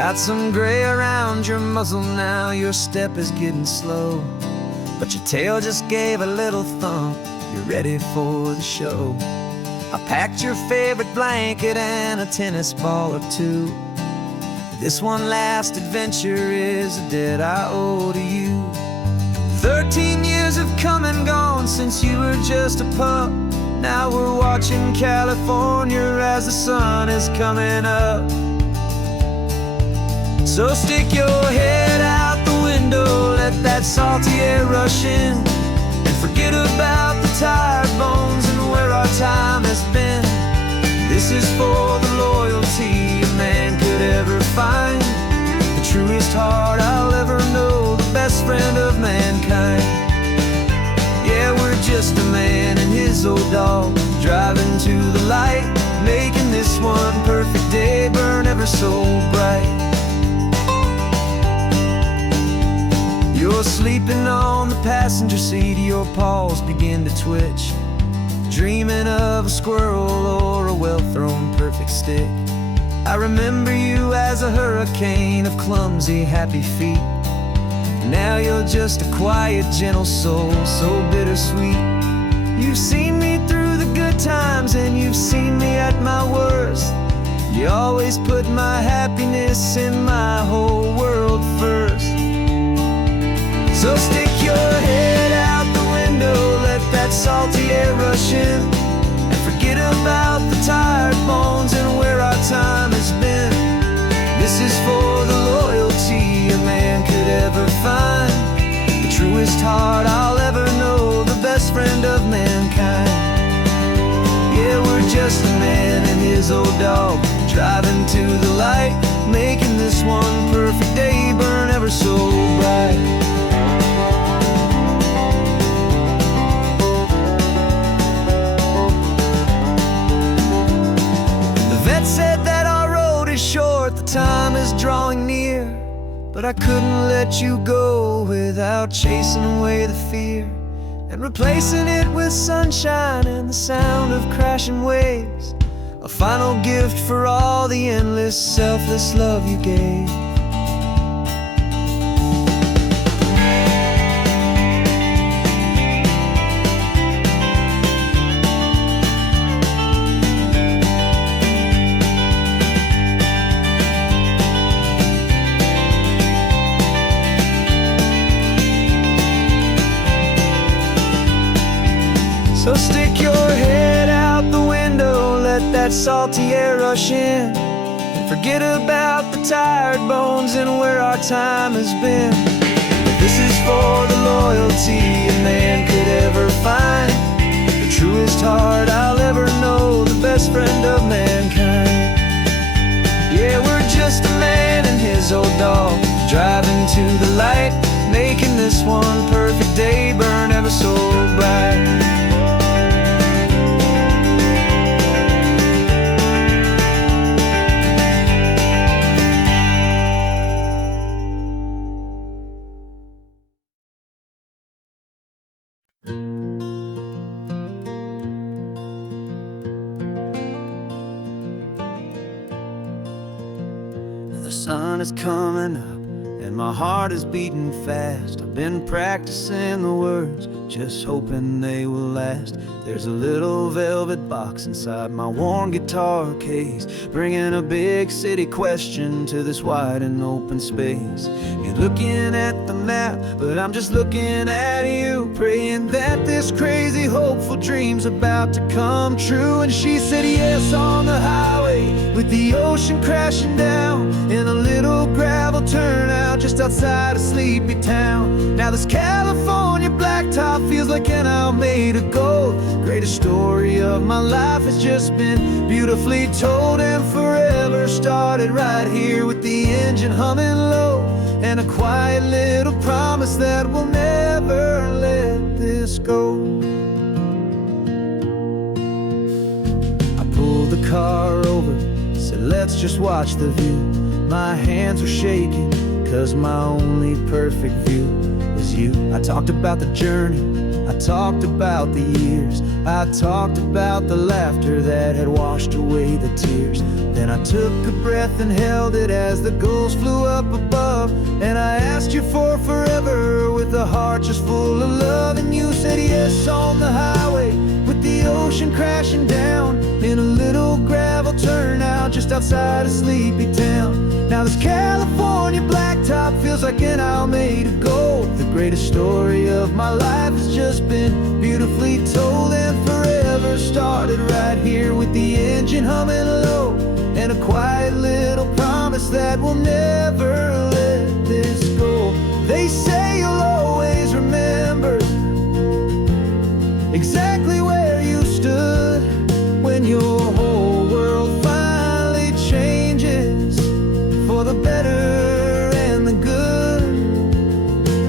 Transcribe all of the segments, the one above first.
Got some gray around your muzzle now, your step is getting slow, but your tail just gave a little thump, you're ready for the show. I packed your favorite blanket and a tennis ball or two. This one last adventure is a debt I owe to you. 13 years have come and gone since you were just a pup. Now we're watching California as the sun is coming up. So stick your head out the window, let that salty air rush in, and forget about the tired bones and where our time has been. This is for the loyalty a man could ever find, the truest heart I'll ever know, the best friend of mankind. Yeah, we're just a man and his old dog, driving to the light, making this one perfect day burn ever so bright. You're sleeping on the passenger seat, your paws begin to twitch, dreaming of a squirrel or a well-thrown perfect stick. I remember you as a hurricane of clumsy, happy feet. Now you're just a quiet, gentle soul, so bittersweet. You've seen me through the good times and you've seen me at my worst. You always put my happiness in my whole world first. So stick your head out the window, let that salty air rush in, and forget about the tired bones and where our time has been. This is for the loyalty a man could ever find, the truest heart I'll ever know, the best friend of mankind. Yeah, we're just a man and his old dog, driving to the light, making this one perfect day burn ever so bright. Said that our road is short, the time is drawing near, but I couldn't let you go without chasing away the fear and replacing it with sunshine and the sound of crashing waves, a final gift for all the endless, selfless love you gave. So stick your head out the window, let that salty air rush in, and forget about the tired bones and where our time has been. This is for the loyalty a man could ever find, the truest heart I'll ever know, the best friend of mankind. Yeah, we're just a man and his old dog, driving to the light, making this one perfect day burn ever so bright. The sun is coming up and my heart is beating fast. I've been practicing the words, just hoping they will last. There's a little velvet box inside my worn guitar case, bringing a big city question to this wide and open space. You're looking at the map, but I'm just looking at you, praying that this crazy hopeful dream's about to come true. And she said yes on the highway, with the ocean crashing down, in a little gravel turnout just outside a sleepy town. Now this California blacktop feels like an owl made of gold. Greatest story of my life has just been beautifully told, and forever started right here with the engine humming low, and a quiet little promise that we'll never let this go. I pulled the car over, said let's just watch the view. My hands were shaking, cause my only perfect view was you. I talked about the journey I talked about the years, I talked about the laughter that had washed away the tears. Then I took a breath and held it as the gulls flew up above. And I asked you for forever with a heart just full of love. And you said yes on the highway with the ocean crashing down in a little gravel turnout just outside of sleepy town. Now this California blacktop feels like an Alameda gold. The greatest story of my life has just been beautifully told, and forever started right here with the engine humming low, and a quiet little promise that we'll never let this go. They say you'll always remember exactly where you stood when your whole world finally changes for the better and the good.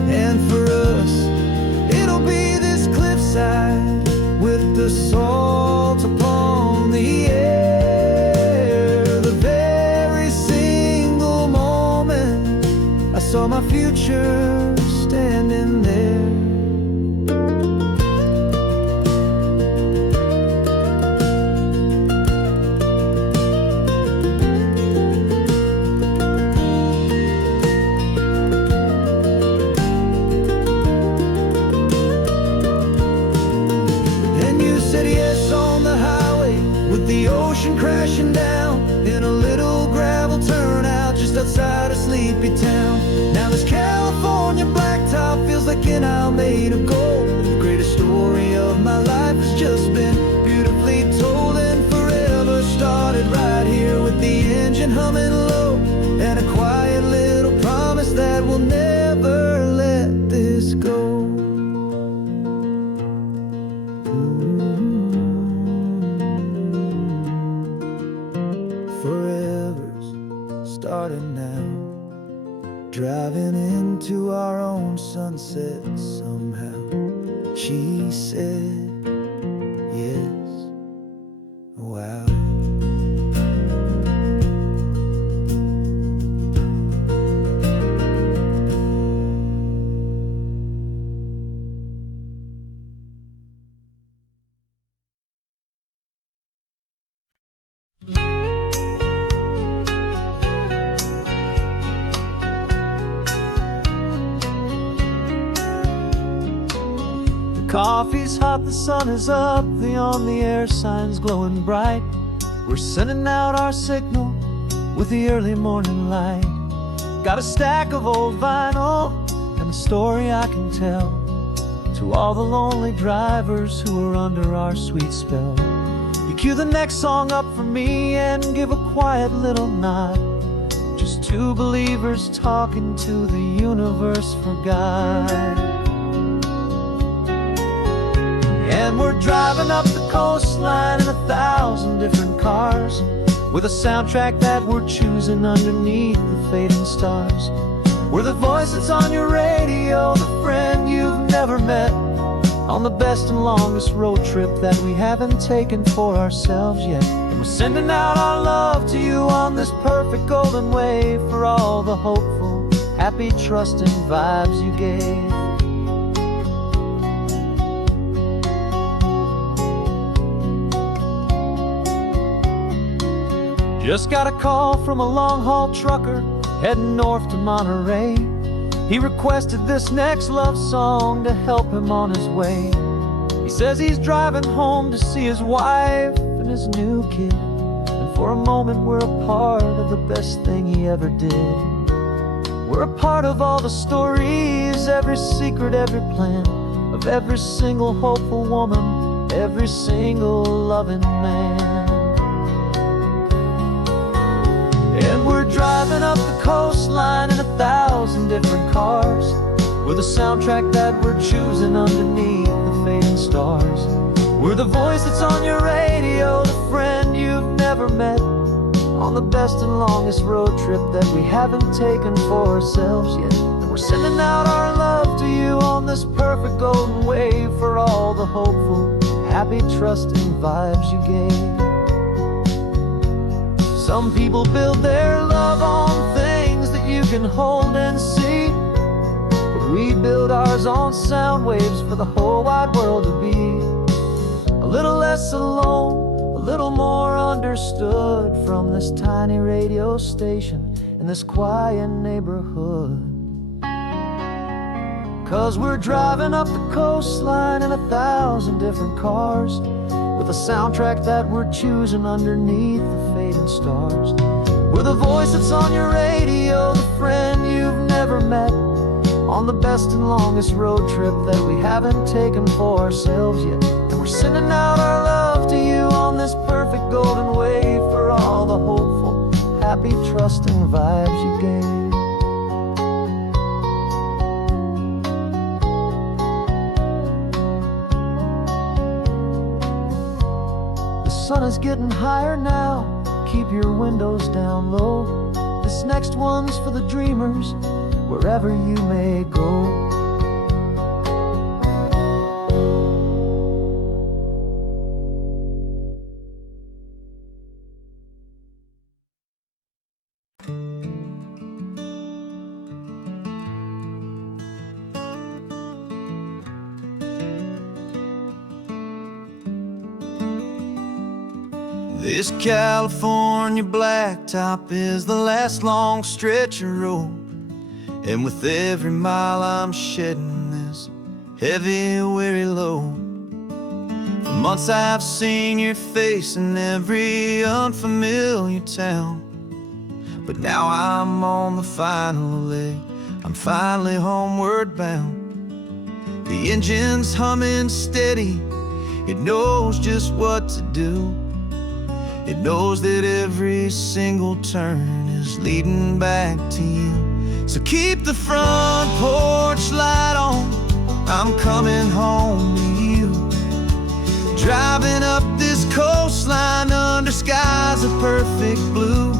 And for us, it'll be this cliffside with the salt upon the air. The very single moment I saw my future standing there. The ocean crashing down in a little gravel turnout just outside of sleepy town. Now this California blacktop feels like an Alameda gold. The greatest story of my life has just been beautifully told, and forever started right here with the engine humming low, and a quiet little promise that we'll never let this go. Forever's starting now, driving into our own sunset somehow. She said yes, wow. Coffee's hot, the sun is up, the on-the-air sign's glowing bright. We're sending out our signal with the early morning light. Got a stack of old vinyl and a story I can tell to all the lonely drivers who are under our sweet spell. You cue the next song up for me and give a quiet little nod. Just two believers talking to the universe for God. And we're driving up the coastline in 1,000 different cars, with a soundtrack that we're choosing underneath the fading stars. We're the voice that's on your radio, the friend you've never met, on the best and longest road trip that we haven't taken for ourselves yet. And we're sending out our love to you on this perfect golden wave for all the hopeful, happy, trusting vibes you gave. Just got a call from a long-haul trucker heading north to Monterey. He requested this next love song to help him on his way. He says he's driving home to see his wife and his new kid, and for a moment we're a part of the best thing he ever did. We're a part of all the stories, every secret, every plan, of every single hopeful woman, every single loving man. And we're driving up the coastline in 1,000 different cars, with a soundtrack that we're choosing underneath the fading stars. We're the voice that's on your radio, the friend you've never met, on the best and longest road trip that we haven't taken for ourselves yet. And we're sending out our love to you on this perfect golden wave for all the hopeful, happy, trusting vibes you gave. Some people build their love on things that you can hold and see, but We build ours on sound waves for the whole wide world to be a little less alone, a little more understood from this tiny radio station in this quiet neighborhood. 'Cause we're driving up the coastline in 1,000 different cars, with a soundtrack that we're choosing underneath the fading stars. We're the voice that's on your radio, the friend you've never met, on the best and longest road trip that we haven't taken for ourselves yet. And we're sending out our love to you on this perfect golden wave for all the hopeful, happy, trusting vibes you gave. The sun is getting higher now, keep your windows down low. This next one's for the dreamers, wherever you may go. This California blacktop is the last long stretch of road, and with every mile I'm shedding this heavy, weary load. For months I've seen your face in every unfamiliar town, but now I'm on the final leg, I'm finally homeward bound. The engine's humming steady, it knows just what to do. It knows that every single turn is leading back to you. So keep the front porch light on, I'm coming home to you. Driving up this coastline under skies of perfect blue.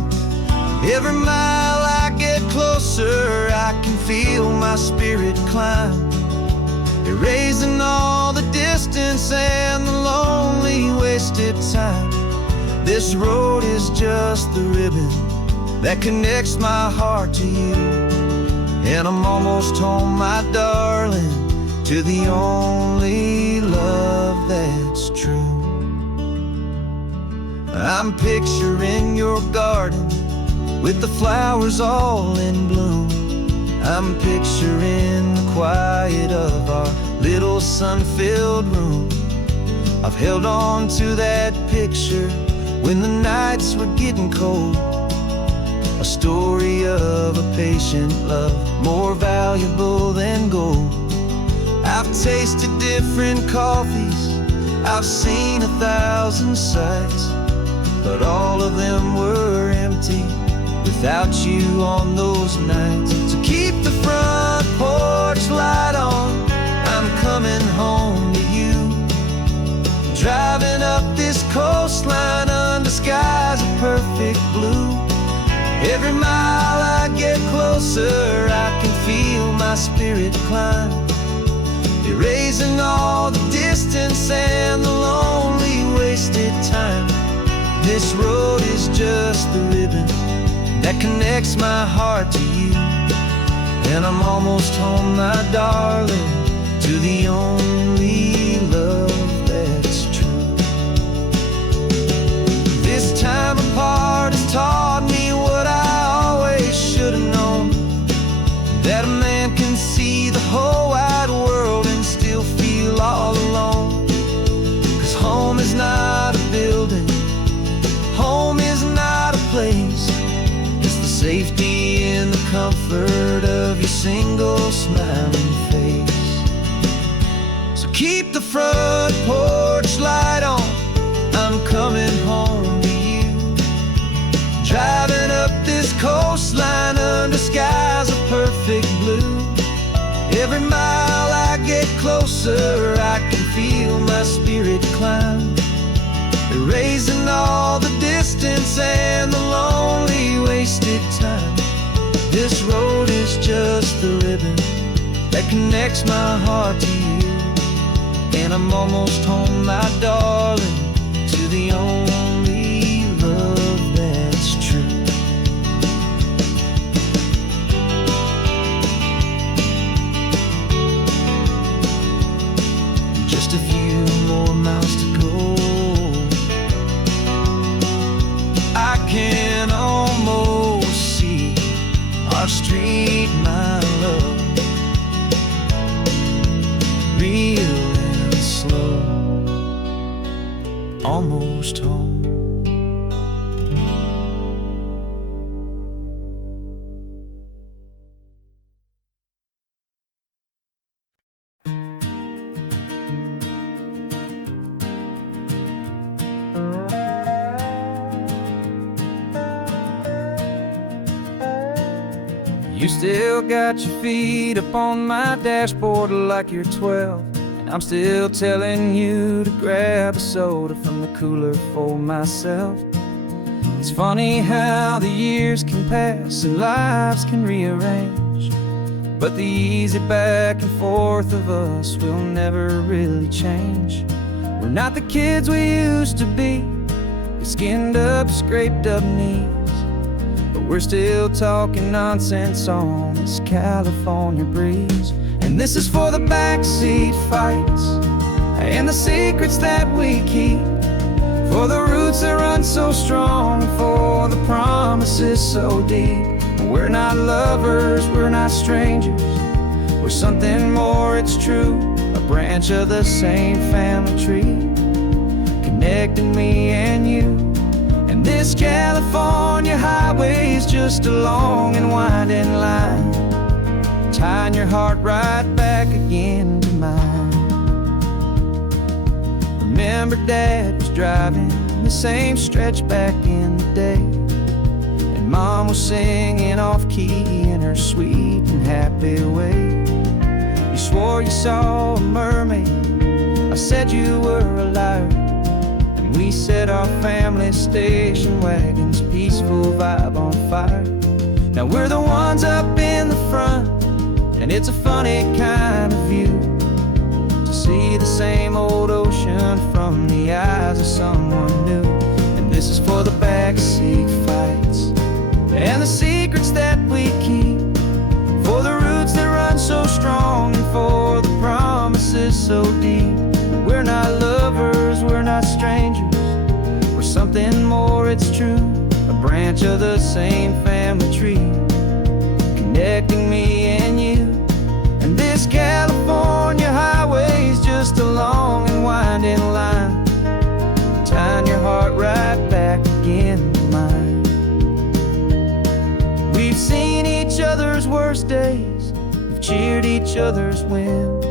Every mile I get closer, I can feel my spirit climb, erasing all the distance and the lonely wasted time. This road is just the ribbon that connects my heart to you, and I'm almost home, my darling, to the only love that's true. I'm picturing your garden with the flowers all in bloom. I'm picturing the quiet of our little sun-filled room. I've held on to that picture when the nights were getting cold, a story of a patient love, more valuable than gold. I've tasted different coffees, I've seen 1,000 sights, but all of them were empty without you on those nights. So keep the front porch light on, I'm coming home to you. Driving up this coastline under skies of perfect blue. Every mile I get closer, I can feel my spirit climb, erasing all the distance and the lonely wasted time. This road is just the ribbon that connects my heart to you, and I'm almost home, my darling, to the only love that's true. This time apart has taught me what I always should have known, that a man can see the whole wide world and still feel all alone. 'Cause home is not a building, home is not a place, it's the safety and the comfort of your single smiling face. So keep the front porch light on, I'm coming home to you. Driving up this coastline under skies of perfect blue. Every mile I get closer, I can feel my spirit climb, erasing all the distance and the lonely wasted time. This road is just the ribbon that connects my heart to you, and I'm almost home, my darling, to the only love that's true. sweet, my love, real and slow, almost home. You still got your feet up on my dashboard like you're 12, and I'm still telling you to grab a soda from the cooler for myself. It's funny how the years can pass and lives can rearrange, but the easy back and forth of us will never really change. We're not the kids we used to be, with skinned up, scraped up knees, but we're still talking nonsense on this California breeze. And this is for the backseat fights and the secrets that we keep, for the roots that run so strong, for the promises so deep. We're not lovers, we're not strangers, we're something more, it's true, a branch of the same family tree, connecting me and you. And this California highway is just a long and winding line, tying your heart right back again to mine. Remember Dad was driving the same stretch back in the day, and Mom was singing off-key in her sweet and happy way. You swore you saw a mermaid, I said you were a liar, and we set our family station wagon's peaceful vibe on fire. Now we're the ones up in the front, and it's a funny kind of view to see the same old ocean from the eyes of someone new. And this is for the backseat fights and the secrets that we keep, for the roots that run so strong, and for the promises so deep. We're not lovers, we're not strangers, we're something more, it's true, a branch of the same family tree, connecting me and you. And this California highway is just a long and winding line, tying your heart right back again to mine. We've seen each other's worst days, we've cheered each other's wins,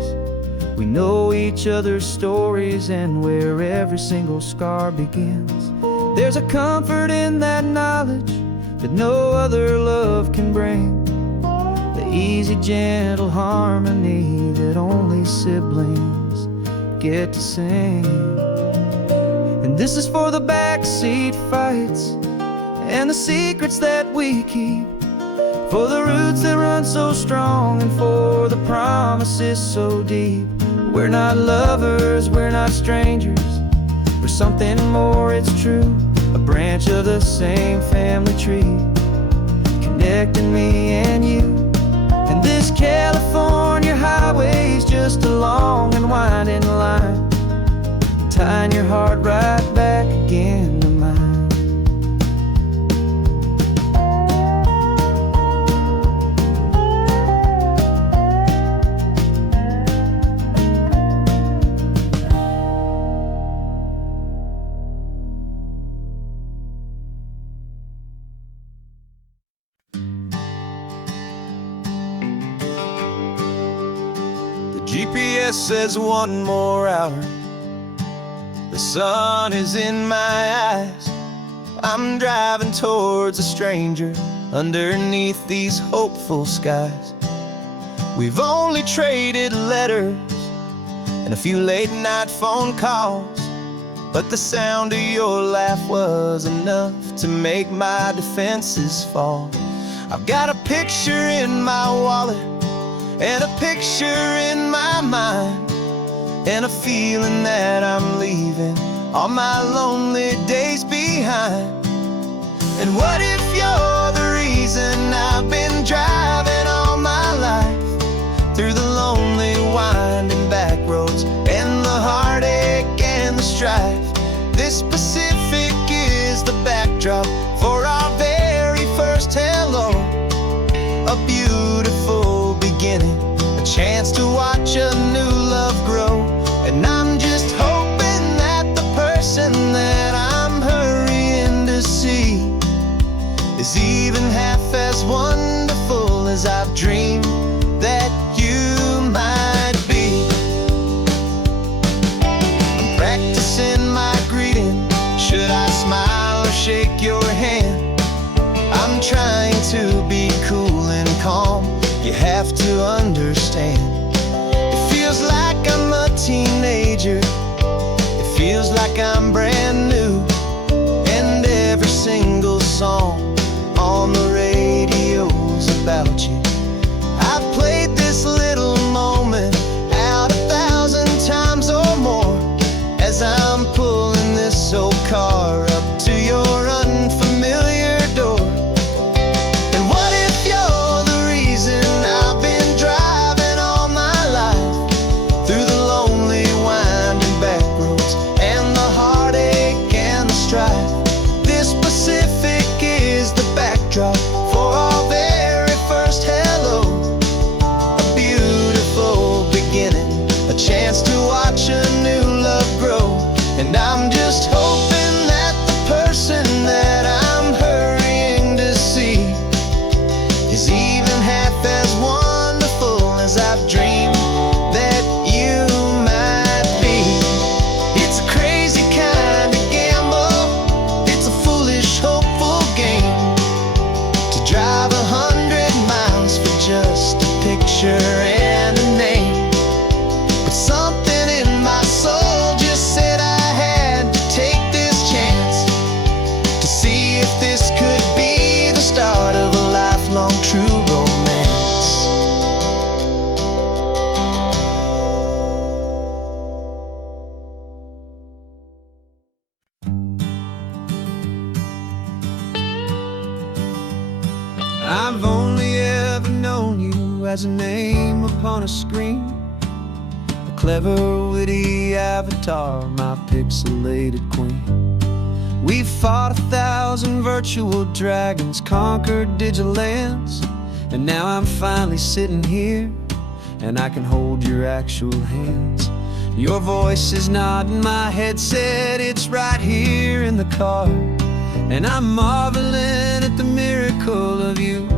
we know each other's stories and where every single scar begins. There's a comfort in that knowledge that no other love can bring, the easy, gentle harmony that only siblings get to sing. And this is for the backseat fights and the secrets that we keep, for the roots that run so strong, and for the promises so deep. We're not lovers, we're not strangers, we're something more, it's true, a branch of the same family tree, connecting me and you. And this California highway is just a long and winding line, tying your heart right back again to mine. GPS says one more hour, the sun is in my eyes, I'm driving towards a stranger underneath these hopeful skies. We've only traded letters and a few late night phone calls, but the sound of your laugh was enough to make my defenses fall. I've got a picture in my wallet and a picture in my mind, and a feeling that I'm leaving all my lonely days behind. And what if you're the reason I've been driving all my life, through the lonely winding back roads and the heartache and the strife? This Pacific is the backdrop for our very first hello, a beautiful have to understand. It feels like I'm a teenager. It feels like I'm brand new. And every single song on the radio's about you. I've played this little moment out 1,000 times or more as I'm pulling this old car up to your unfamiliar door. And what if you're the reason I've been driving all my life through the lonely winding back roads and the heartache and the strife? This Pacific is the backdrop for our very first hello. A beautiful beginning, a chance to watch a new love grow. And I'm just hoping that the person that I'm hurrying to see is even half as wonderful as I've dreamed that you might be. It's a crazy kind of gamble. It's a foolish, hopeful game to drive 100 miles for just a picture and a name. But something in my soul just said I had to take this chance to see if this could be the start of a lifelong true romance. I've only ever known you as a name upon a screen, a clever, witty avatar, my pixelated queen. We fought 1,000 virtual dragons, conquered digital lands, and now I'm finally sitting here, and I can hold your actual hands. Your voice is not in my headset, it's right here in the car, and I'm marveling at the miracle of you,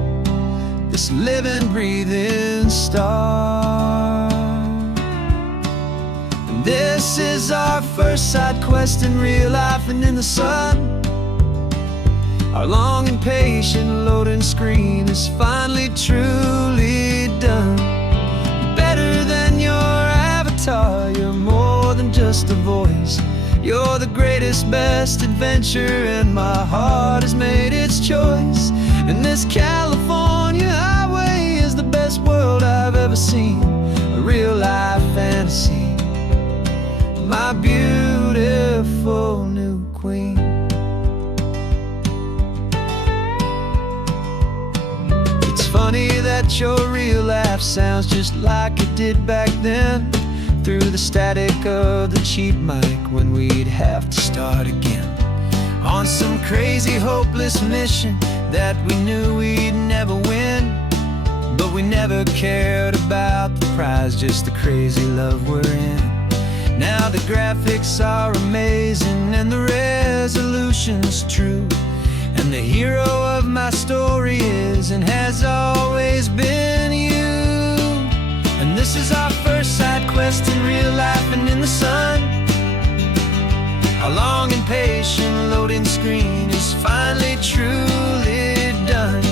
this living, breathing star. And this is our first side quest in real life and in the sun. Our long and patient loading screen is finally truly done. Better than your avatar, you're more than just a voice. You're the greatest, best adventure, and my heart has made its choice. And this California highway is the best world I've ever seen, a real life fantasy, my beautiful new queen. It's funny that your real life sounds just like it did back then, through the static of the cheap mic when we'd have to start again on some crazy, hopeless mission that we knew we'd never win. But we never cared about the prize, just the crazy love we're in. Now the graphics are amazing and the resolution's true, and the hero of my story is and has always been you. And this is our first side quest in real life and in the sun. Our long and patient loading screen is finally truly done.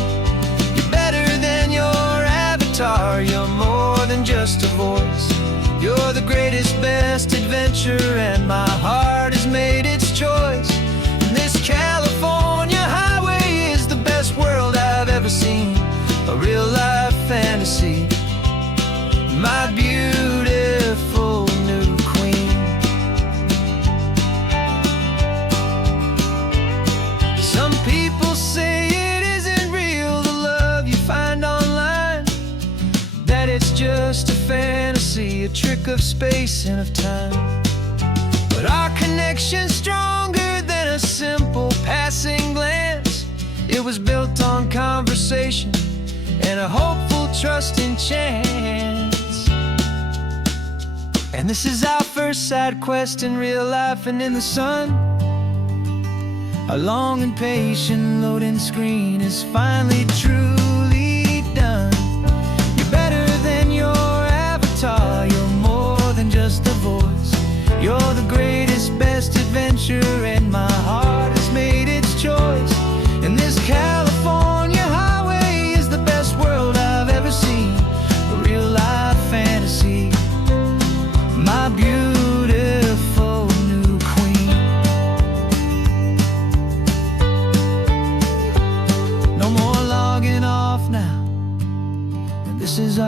You're better than your avatar, you're more than just a voice. You're the greatest, best adventure, and my heart has made its choice. And this California highway is the best world I've ever seen, a real life fantasy, my beautiful new queen. Some people say it isn't real, the love you find online, that it's just a fantasy, a trick of space and of time. But our connection's stronger than a simple passing glance. It was built on conversation and a hopeful, trusting chance. And this is our first side quest in real life and in the sun. Our long and patient loading screen is finally truly done. You're better than your avatar, you're more than just a voice. You're the greatest, best adventure, and my heart has made its choice. And this California highway is the best world I've ever seen,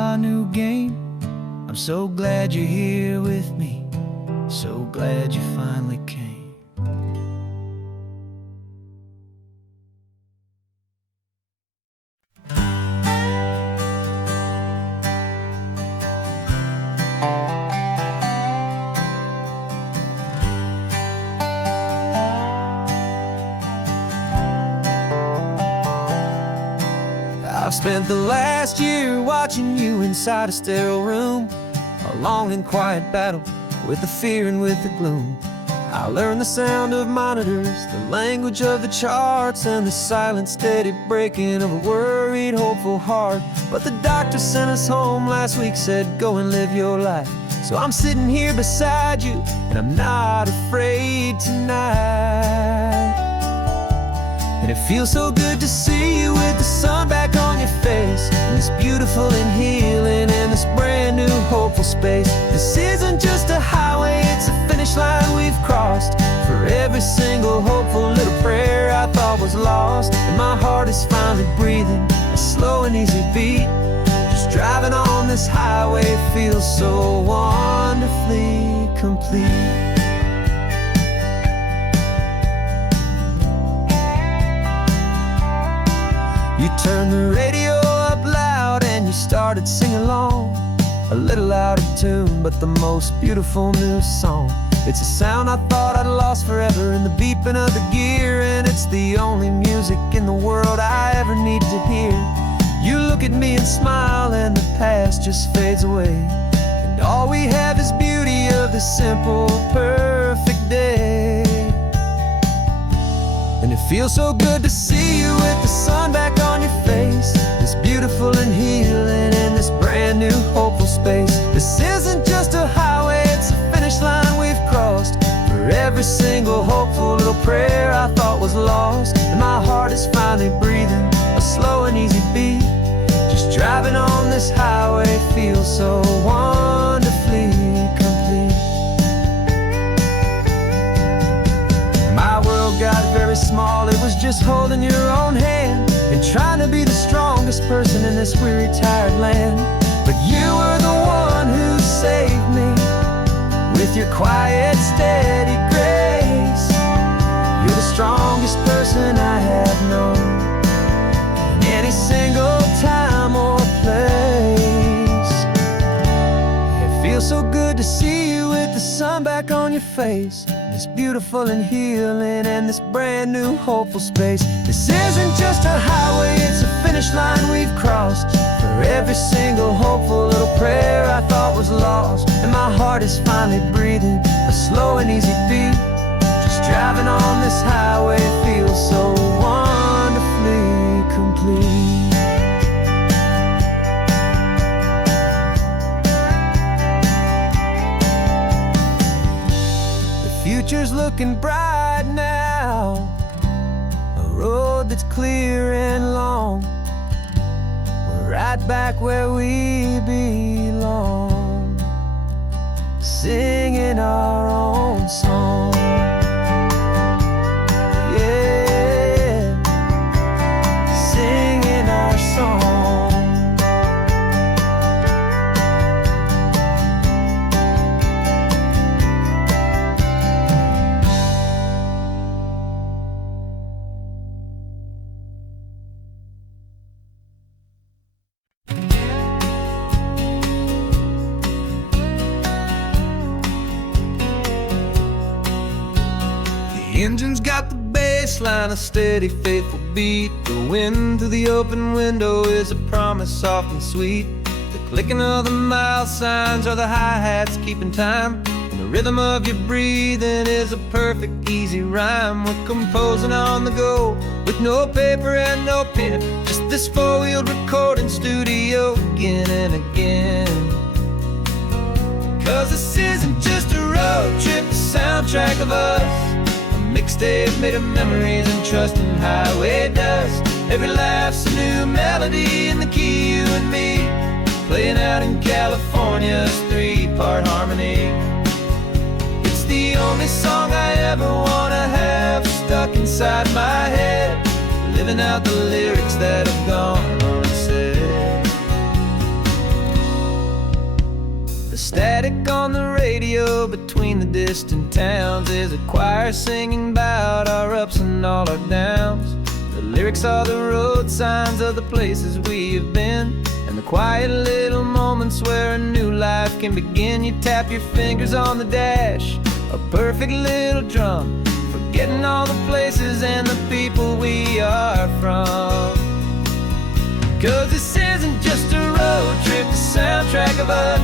our new game. I'm so glad you're here with me, so glad you finally came. I've spent the last year watching you inside a sterile room, a long and quiet battle with the fear and with the gloom. I learned the sound of monitors, the language of the charts, and the silent, steady breaking of a worried, hopeful heart. But the doctor sent us home last week, said, go and live your life. So I'm sitting here beside you, and I'm not afraid tonight. And it feels so good to see you with the sun back on your face, and this beautiful and healing in this brand new hopeful space. This isn't just a highway, it's a finish line we've crossed. For every single hopeful little prayer I thought was lost, and my heart is finally breathing a slow and easy beat. Just driving on this highway feels so wonderfully complete. You turned the radio up loud and you started singing along, a little out of tune, but the most beautiful new song. It's a sound I thought I'd lost forever in the beeping of the gear, and it's the only music in the world I ever need to hear. You look at me and smile, and the past just fades away, and all we have is beauty of this simple, perfect day. And it feels so good to see you with the sun back on your face, this beautiful and healing in this brand new hopeful space. This isn't just a highway, it's a finish line we've crossed. For every single hopeful little prayer I thought was lost, and my heart is finally breathing a slow and easy beat. Just driving on this highway feels so wonderfully complete. My world got very small, it was just holding your own hand and trying to be the strongest person in this weary, tired land. But you were the one who saved me with your quiet, steady grace. You're the strongest person I have known in any single time or place. It feels so good to see you with the sun back on your face, this beautiful and healing and this brand new hopeful space. This isn't just a highway, it's a finish line we've crossed. For every single hopeful little prayer I thought was lost, and my heart is finally breathing a slow and easy beat. Just driving on this highway feels so wonderfully complete. Future's looking bright now, a road that's clear and long. We're right back where we belong, singing our own song. Yeah, singing our song. The engine's got the bass line, a steady, faithful beat. The wind through the open window is a promise soft and sweet. The clicking of the mile signs are the hi-hats keeping time, and the rhythm of your breathing is a perfect, easy rhyme. We're composing on the go with no paper and no pen, just this four-wheeled recording studio again and again. Cause this isn't just a road trip, the soundtrack of us, mixtape made of memories and trust in highway dust. Every laugh's a new melody in the key, you and me, playing out in California's three-part harmony. It's the only song I ever wanna have stuck inside my head, living out the lyrics that have gone unsaid. Static on the radio between the distant towns is a choir singing about our ups and all our downs. The lyrics are the road signs of the places we have been, and the quiet little moments where a new life can begin. You tap your fingers on the dash, a perfect little drum, forgetting all the places and the people we are from. 'Cause this isn't just a road trip, the soundtrack of us,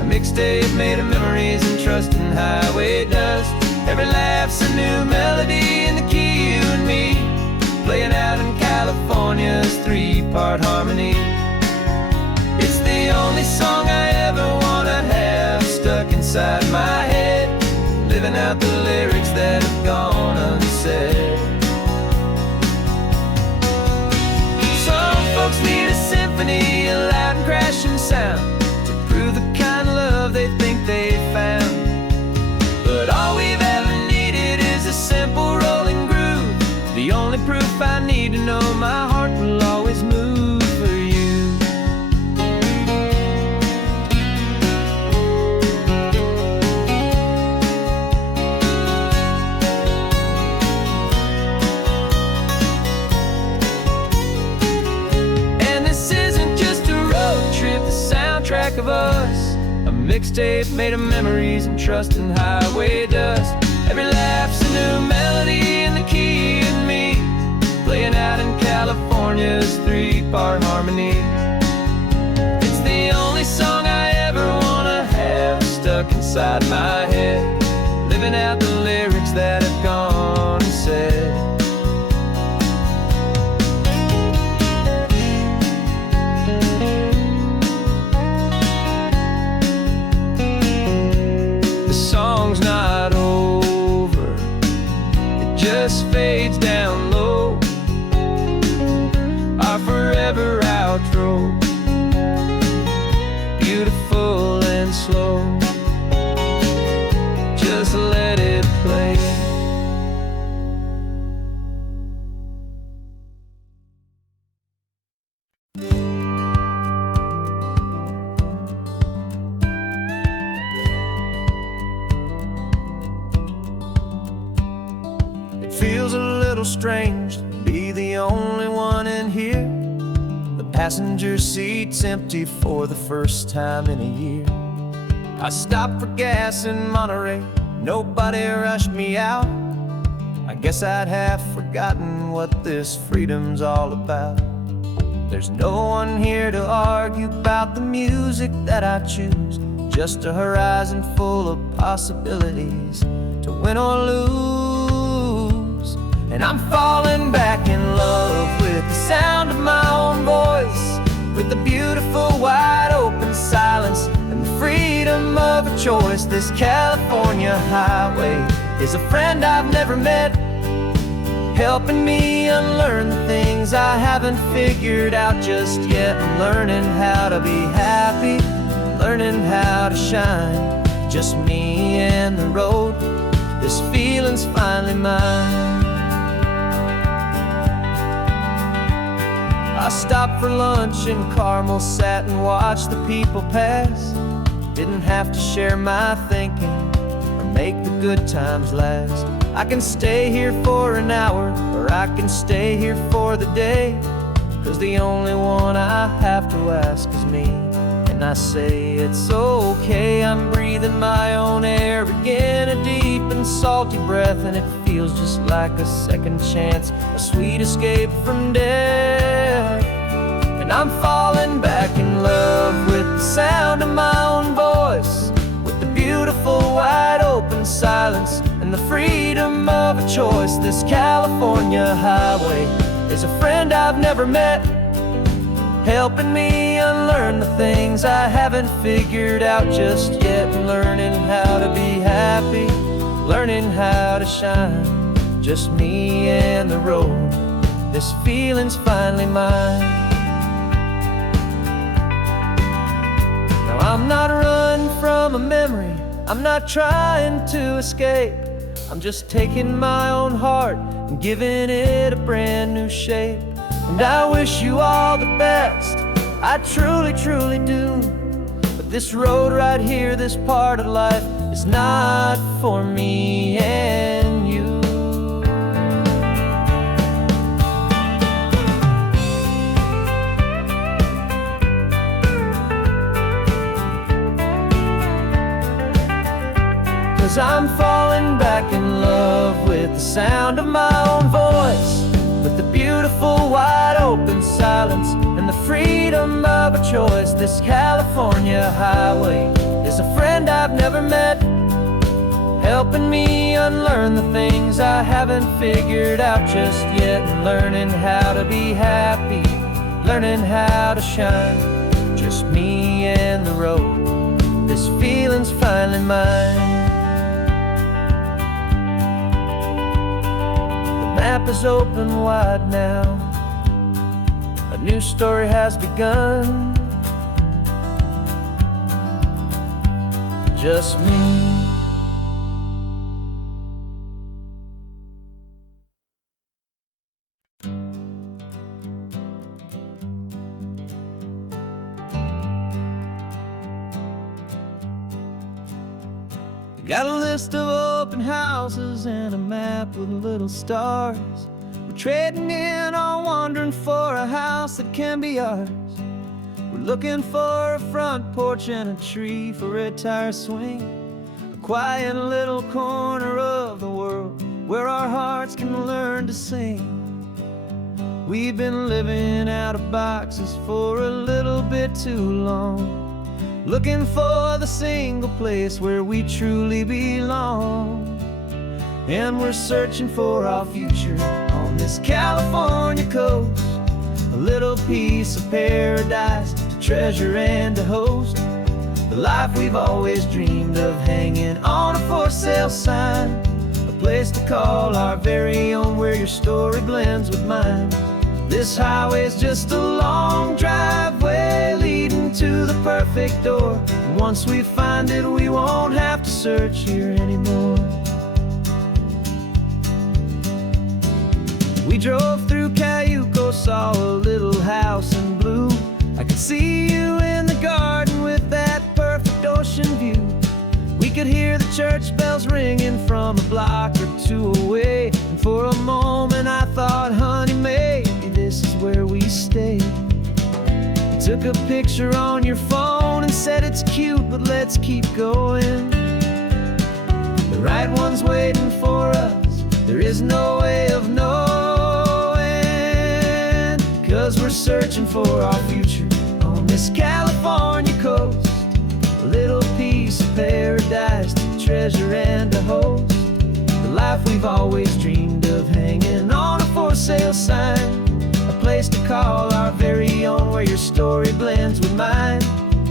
a mixtape made of memories and trust in highway dust. Every laugh's a new melody in the key, you and me, playing out in California's three-part harmony. It's the only song I ever wanna have stuck inside my head, living out the lyrics that have gone unsaid. Some folks need a symphony, a loud and crashing sound, to prove the kind of love they think they found. But all we've ever needed is a simple rolling groove, the only proof I need to know my heart will always move for you. And this isn't just a road trip, the soundtrack of us, a mixtape made of memories and trust in highway dust. Every laugh's a new melody in the key and me, playing out in California's three-part harmony. It's the only song I ever wanna have stuck inside my head, living out the lyrics that have gone unsaid. The song's not over, it just fades down low, our forever outro, beautiful and slow. Just let it play. It feels a little strange to be the only one in here. The passenger seat's empty for the first time in a year. I stopped for gas in Monterey, nobody rushed me out. I guess I'd have forgotten what this freedom's all about. There's no one here to argue about the music that I choose, just a horizon full of possibilities to win or lose. And I'm falling back in love with the sound of my own voice, with the beautiful wide open silence and the freedom of a choice. This California highway is a friend I've never met, helping me unlearn the things I haven't figured out just yet. I'm learning how to be happy, learning how to shine, just me and the road. This feeling's finally mine. I stopped for lunch in Carmel, sat and watched the people pass. Didn't have to share my thinking or make the good times last. I can stay here for an hour, or I can stay here for the day, 'cause the only one I have to ask is me. And I say it's okay, I'm breathing my own air again, a deep and salty breath, and it feels just like a second chance, a sweet escape from death. And I'm falling back in love with the sound of my own voice, with the beautiful wide open silence and the freedom of a choice. This California highway is a friend I've never met, helping me unlearn the things I haven't figured out just yet. Learning how to be happy, learning how to shine, just me and the road. This feeling's finally mine. Now I'm not running from a memory, I'm not trying to escape. I'm just taking my own heart and giving it a brand new shape. And I wish you all the best, I truly, truly do. But This road right here, this part of life, is not for me and you. 'Cause I'm falling back in love with the sound of my own voice, with the beautiful wide open silence and the freedom of a choice. This California highway is a friend I've never met, helping me unlearn the things I haven't figured out just yet, and learning how to be happy, learning how to shine. Just me and the road, this feeling's finally mine. The map is open wide now, a new story has begun. Just me. Got a list of open houses and a map with little stars. We're trading in or wandering for a house that can be ours. We're looking for a front porch and a tree for a tire swing, a quiet little corner of the world where our hearts can learn to sing. We've been living out of boxes for a little bit too long, looking for the single place where we truly belong. And we're searching for our future on this California coast, a little piece of paradise to treasure and to host, the life we've always dreamed of, hanging on a for sale sign, a place to call our very own where your story blends with mine. This highway's just a long driveway leading to the perfect door, and once we find it, we won't have to search here anymore. We drove through Cayuco, saw a little house in blue. I could see you in the garden with that perfect ocean view. We could hear the church bells ringing from a block or two away, and for a moment I thought, honey, maybe this is where we stay. You took a picture on your phone and said it's cute, but let's keep going. The right one's waiting for us, there is no way of knowing, 'cause we're searching for our future on this California coast, a little piece of paradise to treasure and to host, the life we've always dreamed of, hanging on a for sale sign, a place to call our very own where your story blends with mine.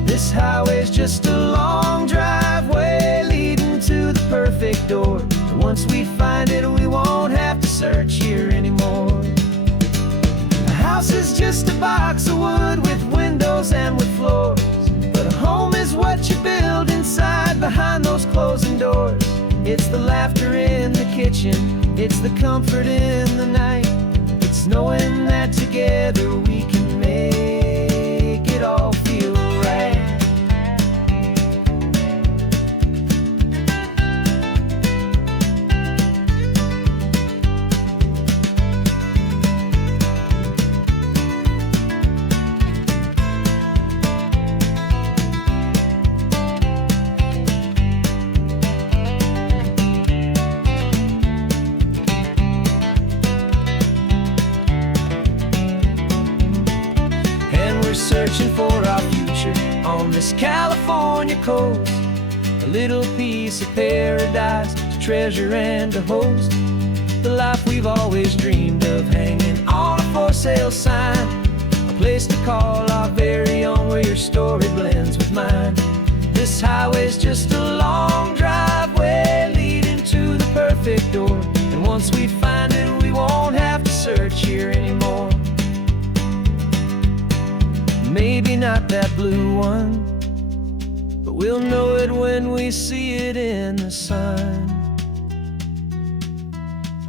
This highway's just a long driveway leading to the perfect door, and once we find it, we won't have to search here anymore. A house is just a box of wood with windows and with floors, but a home is what you build inside behind those closing doors. It's the laughter in the kitchen, it's the comfort in the night, it's knowing that together we can make it all feel right. Searching for our future on this California coast, a little piece of paradise to treasure and to host, the life we've always dreamed of, hanging on a for sale sign, a place to call our very own where your story blends with mine. This highway's just a long driveway leading to the perfect door, and once we find it, we won't have to search here anymore. Maybe not that blue one, but we'll know it when we see it in the sun.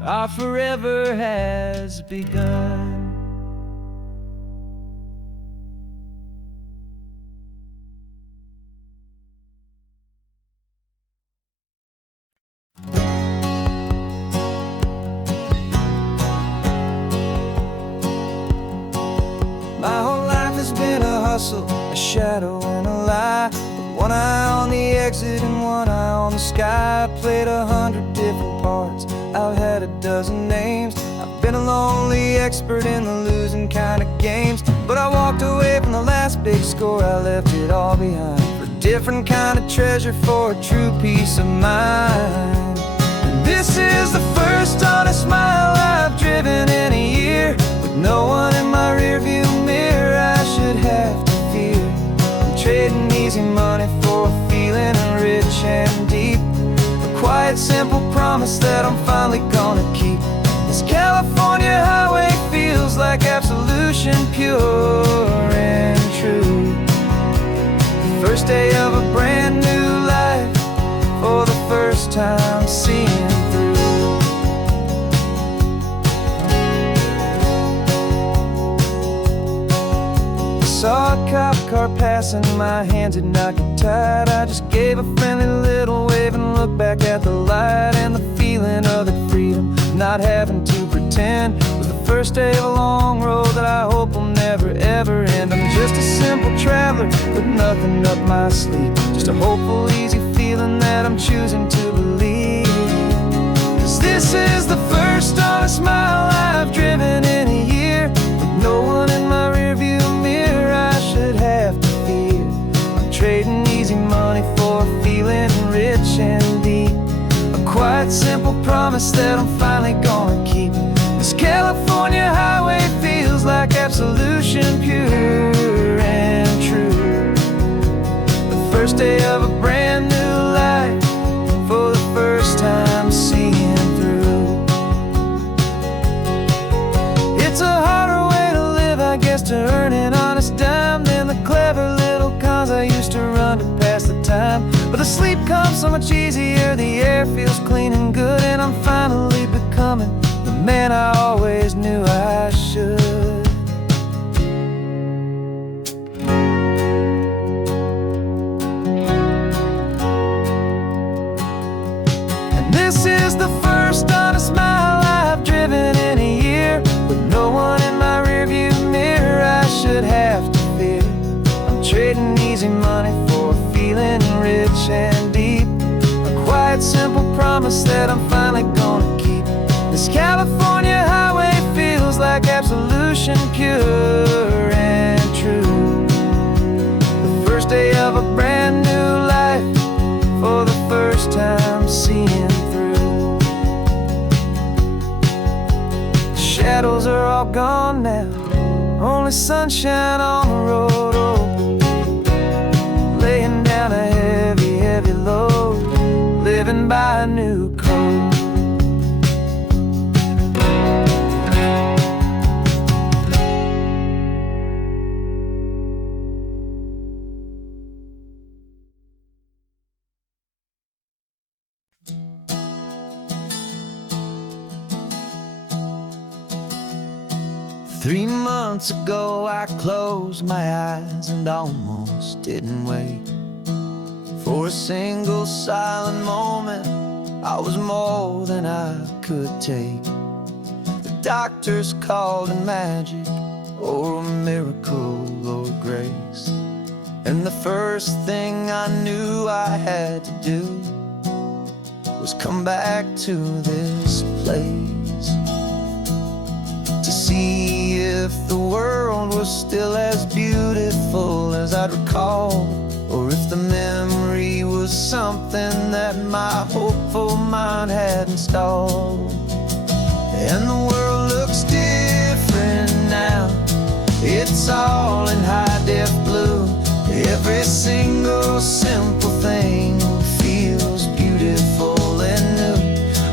Our forever has begun. hustle, a shadow and a lie. With one eye on the exit and one eye on the sky. I played 100 different parts, I've had a dozen names. I've been a lonely expert in the losing kind of games. But I walked away from the last big score, I left it all behind for a different kind of treasure, for a true peace of mind. And this is the first honest mile I've driven in a year, with no one in my rearview mirror I should have to fear. I'm trading easy money for a feeling rich and deep, a quiet simple promise that I'm finally gonna keep. This California highway feels like absolution, pure and true. The first day of a brand new life, for the first time seeing through. Saw a cop car passing, my hands had not got tied. I just gave a friendly little wave and looked back at the light. And the feeling of the freedom, not having to pretend, was the first day of a long road that I hope will never ever end. I'm just a simple traveler with nothing up my sleeve, just a hopeful easy feeling that I'm choosing to believe. 'Cause this is the first honest mile I've driven in a year, with no one in my rearview mirror I should have to fear. I'm trading easy money for a feeling rich and deep, a quiet simple promise that I'm finally gonna keep. This California highway feels like absolution, pure and true. The first day of a brand new life, for the first time seeing through. It's a harder way to live, I guess, to earn an honest dime than the clever little cons I used to run to pass the time. But the sleep comes so much easier, the air feels clean and good, and I'm finally becoming the man I always knew I should. And this is the first honest mile I've driven in a year, with no one in my rearview mirror I should have to fear. I'm trading easy money for a feeling rich and deep, a quiet simple promise that I'm finally gonna keep. This California highway feels like absolution, pure and true. The first day of a brand new life, for the first time seeing through. The shadows are all gone now, only sunshine on the road. Oh, laying down a heavy, heavy load, living by a new code. Three months ago I closed my eyes and almost didn't wait for a single silent moment. I was more than I could take. The doctors called it magic, or a miracle, or grace. And the first thing I knew I had to do was come back to this place, to see if the world was still as beautiful as I'd recall, or if the memory was something that my hopeful mind had installed. And the world looks different now, it's all in high-def blue. Every single simple thing feels beautiful and new.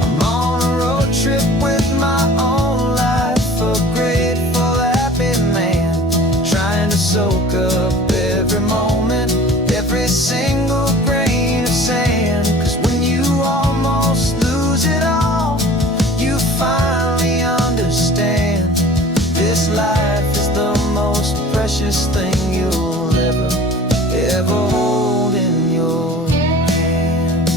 I'm on a road trip with my own life, a grateful, happy man, trying to soak up every moment, every single grain of sand. 'Cause when you almost lose it all, you finally understand this life is the most precious thing you'll ever hold in your hand.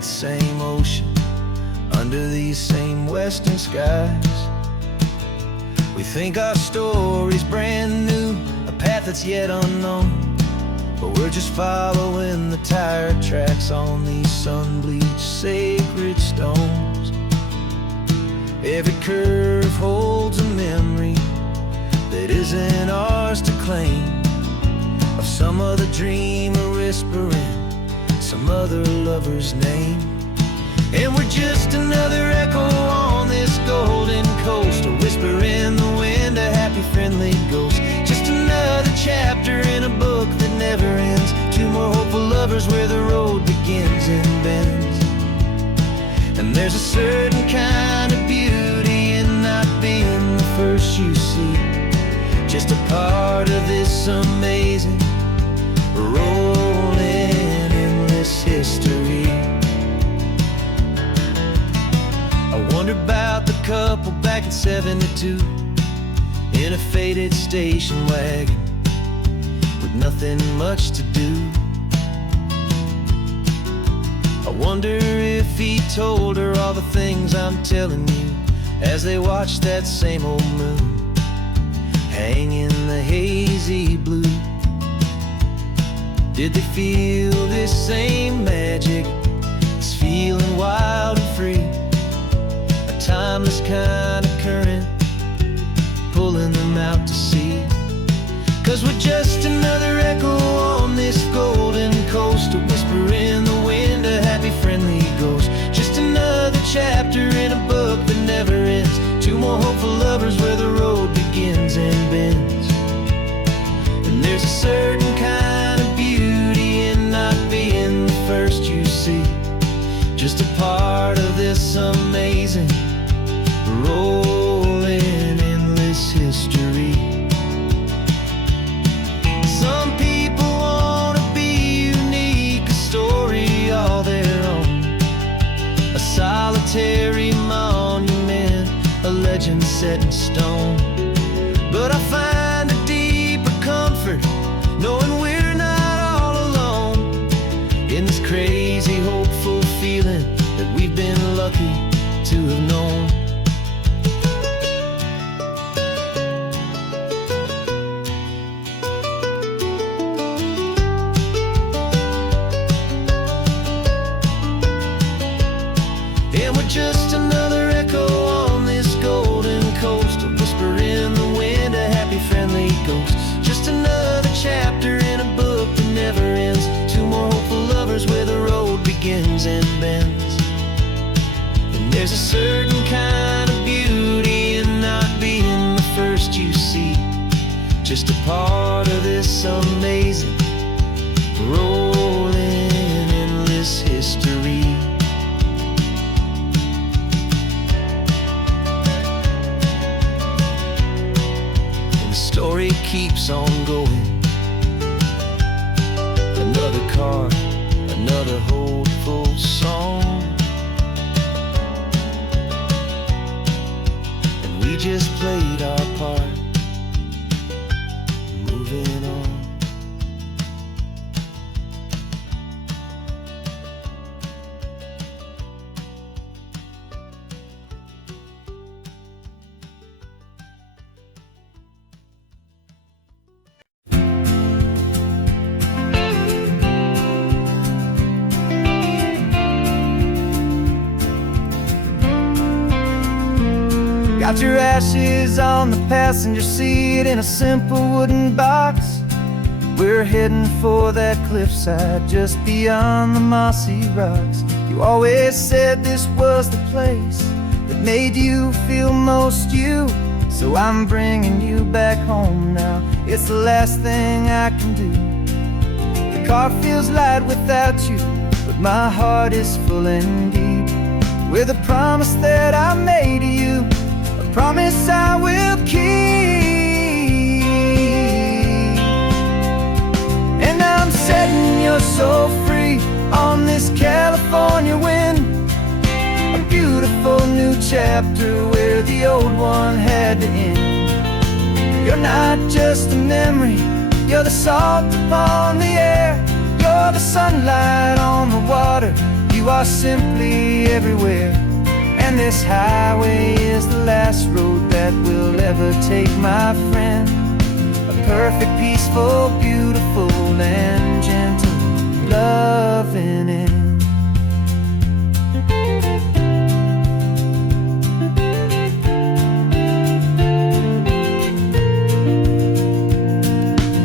that same ocean, under these same western skies. We think our story's brand new, a path that's yet unknown, but we're just following the tire tracks on these sun-bleached sacred stones. Every curve holds a memory that isn't ours to claim, of some other dreamer whispering some other lover's name. And we're just another echo on this golden coast, a whisper in the wind, a happy friendly ghost. Just another chapter in a book that never ends, two more hopeful lovers where the road begins and bends. And there's a certain kind of beauty in not being the first you see, just a part of this amazing rolling endless history. I wonder about the couple back in '72 in a faded station wagon with nothing much to do. I wonder if he told her all the things I'm telling you as they watched that same old moon hang in the hazy blue. Did they feel this same magic, this feeling wild and free, a timeless kind of current pulling them out to sea? 'Cause we're just another echo on this golden coast, a whisper in the wind, a happy friendly ghost. Just another chapter in a book that never ends, two more hopeful lovers where the road begins and bends. And there's a certain kind of beauty in not being the first you see, just a part of this amazing rolling endless history. Some people want to be unique, a story all their own, a solitary monument, a legend set in stone. But I find a deeper comfort knowing we're not all alone in this crazy hopeful feeling that we've been lucky to have known. And we're just another echo on this golden coast, a whisper in the wind, a happy friendly ghost. Just another chapter in a book that never ends, two more hopeful lovers where the road begins and bends. And there's a certain kind of beauty in not being the first you see, just a part of this amazing rolling endless history. Story keeps on going, another card, another hopeful song, and we just played our part, moving on. Got your ashes on the passenger seat in a simple wooden box. We're heading for that cliffside just beyond the mossy rocks. You always said this was the place that made you feel most you, so I'm bringing you back home now. It's the last thing I can do. The car feels light without you, but my heart is full and deep with a promise that I made to you, promise I will keep. And I'm setting your soul free on this California wind, a beautiful new chapter where the old one had to end. You're not just a memory, you're the salt upon the air, you're the sunlight on the water, you are are simply everywhere, and this highway is the last road that we'll ever take, my friend. A perfect, peaceful, beautiful, and gentle loving end.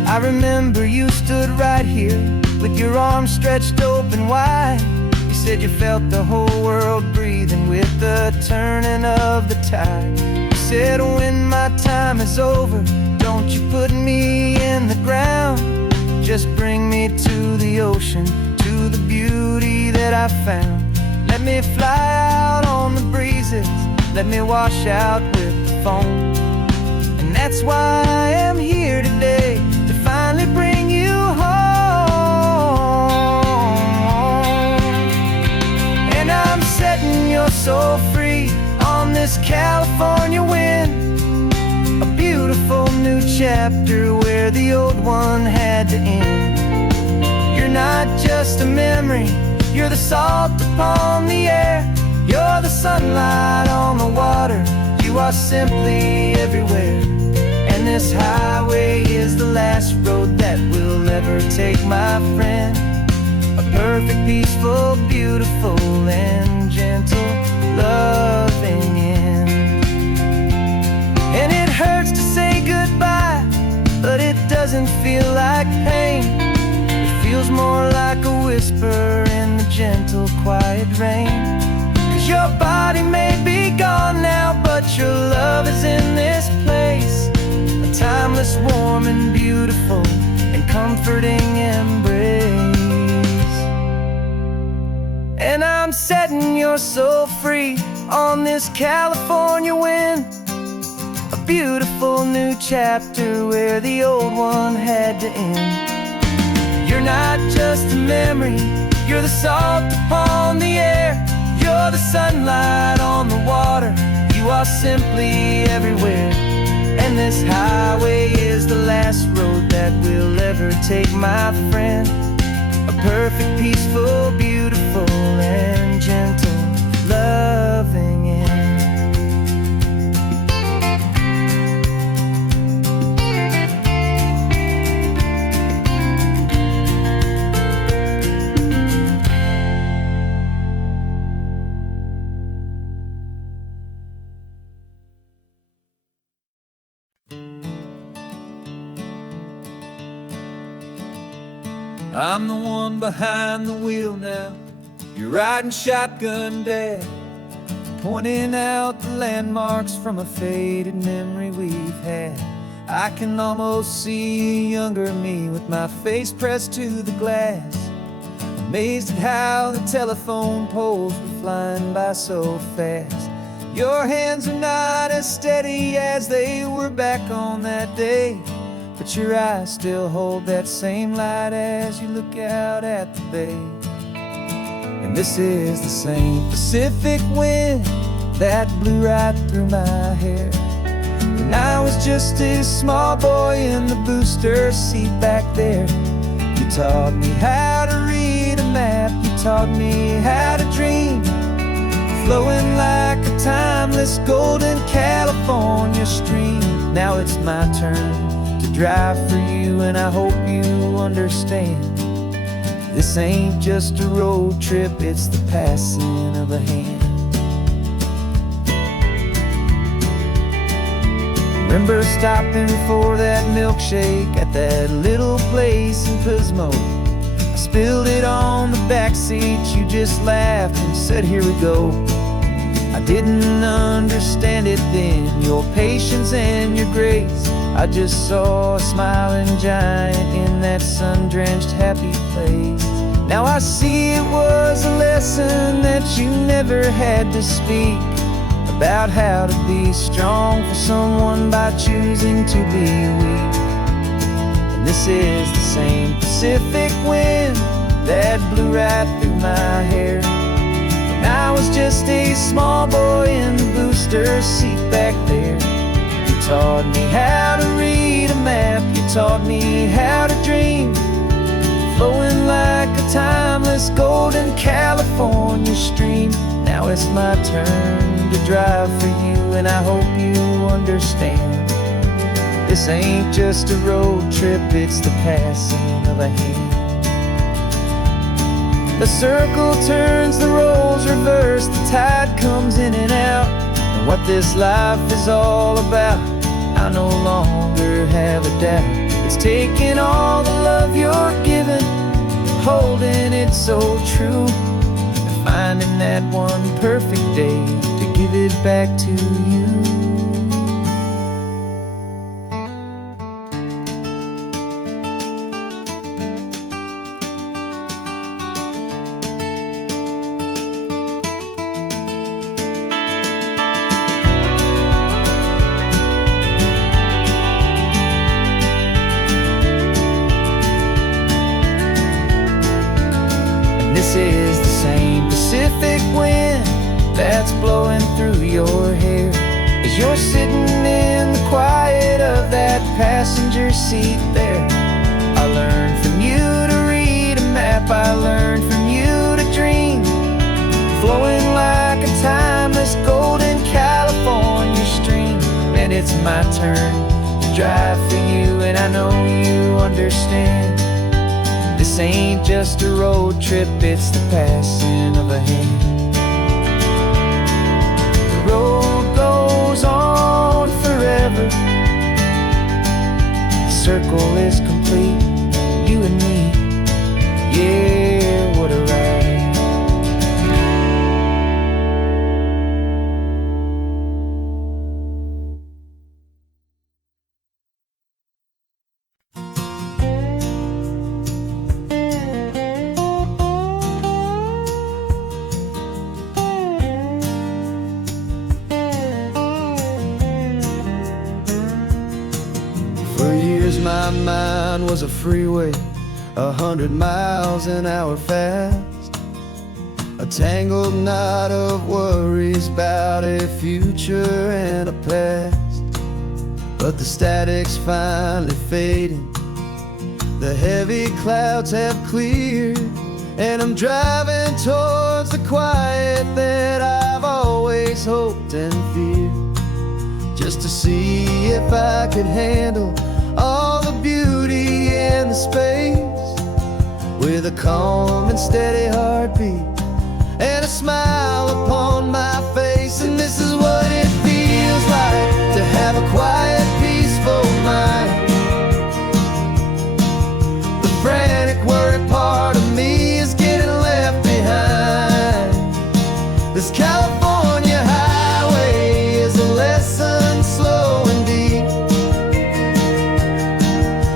I remember you stood right here with your arms stretched open wide. You said you felt the whole world breathing with the turning of the tide. You said, when my time is over, don't you put me in the ground. Just bring me to the ocean, to the beauty that I found. Let me fly out on the breezes, let me wash out with the foam. And that's why I am here today, to finally bring you home. And I'm setting your soul free on this California wind. A beautiful new chapter where the old one had to end. You're not just a memory, you're the salt upon the air. You're the sunlight on the water, you are simply everywhere. And this highway is the last road that we'll ever take, my friend. A perfect, peaceful, beautiful, and gentle loving end. And it hurts to say goodbye, but it doesn't feel like pain. It feels more like a whisper in the gentle, quiet rain. 'Cause your body may be gone now, but your love is in this place. A timeless, warm, and beautiful, and comforting embrace. And I'm setting your soul free on this California wind. A beautiful new chapter where the old one had to end. You're not just a memory, you're the salt upon the air. You're the sunlight on the water, you are simply everywhere. And this highway is the last road that we'll ever take, my friend. A perfect, peaceful, beautiful, and gentle loving end. I'm the one behind the wheel now, you're riding shotgun, Dad, pointing out the landmarks from a faded memory we've had. I can almost see a younger me with my face pressed to the glass, amazed at how the telephone poles were flying by so fast. Your hands are not as steady as they were back on that day, but your eyes still hold that same light as you look out at the bay. And this is the same Pacific wind that blew right through my hair when I was just a small boy in the booster seat back there. You taught me how to read a map, you taught me how to dream, flowing like a timeless golden California stream. Now it's my turn to drive for you, and I hope you understand. This ain't just a road trip, it's the passing of a hand. Remember stopping for that milkshake at that little place in Pismo? I spilled it on the back seat, you just laughed and said, here we go. I didn't understand it then, your patience and your grace. I just saw a smiling giant in that sun-drenched happy place. Now I see it was a lesson that you never had to speak, about how to be strong for someone by choosing to be weak. And this is the same Pacific wind that blew right through my hair when I was just a small boy in the booster seat back there. You taught me how to read a map, you taught me how to dream, flowing like a a timeless golden California stream. Now it's my turn to drive for you, and I hope you understand. This ain't just a road trip, it's the passing of a hand. The circle turns, the roles reverse, the tide comes in and out. And what this life is all about, I no longer have a doubt. It's taking all the love you're given, holding it so true, and finding that one perfect day to give it back to you. This is the same Pacific wind that's blowing through your hair as you're sitting in the quiet of that passenger seat there. I learned from you to read a map, I learned from you to dream, flowing like a timeless golden California stream. And it's my turn to drive for you, and I know you understand. This ain't just a road trip, it's the passing of a hand. The road goes on forever, the circle is complete, you and me, yeah, what a ride. For years my mind was a freeway, 100 miles an hour fast, a tangled knot of worries about a future and a past. But the static's finally fading, the heavy clouds have cleared, and I'm driving towards the quiet that I've always hoped and feared, just to see if I could handle all the beauty and the space, with a calm and steady heartbeat and a smile upon my face. And this is what it feels like to have a quiet, peaceful mind. The frantic, worried part of me is getting left behind. This California highway is a lesson slow and deep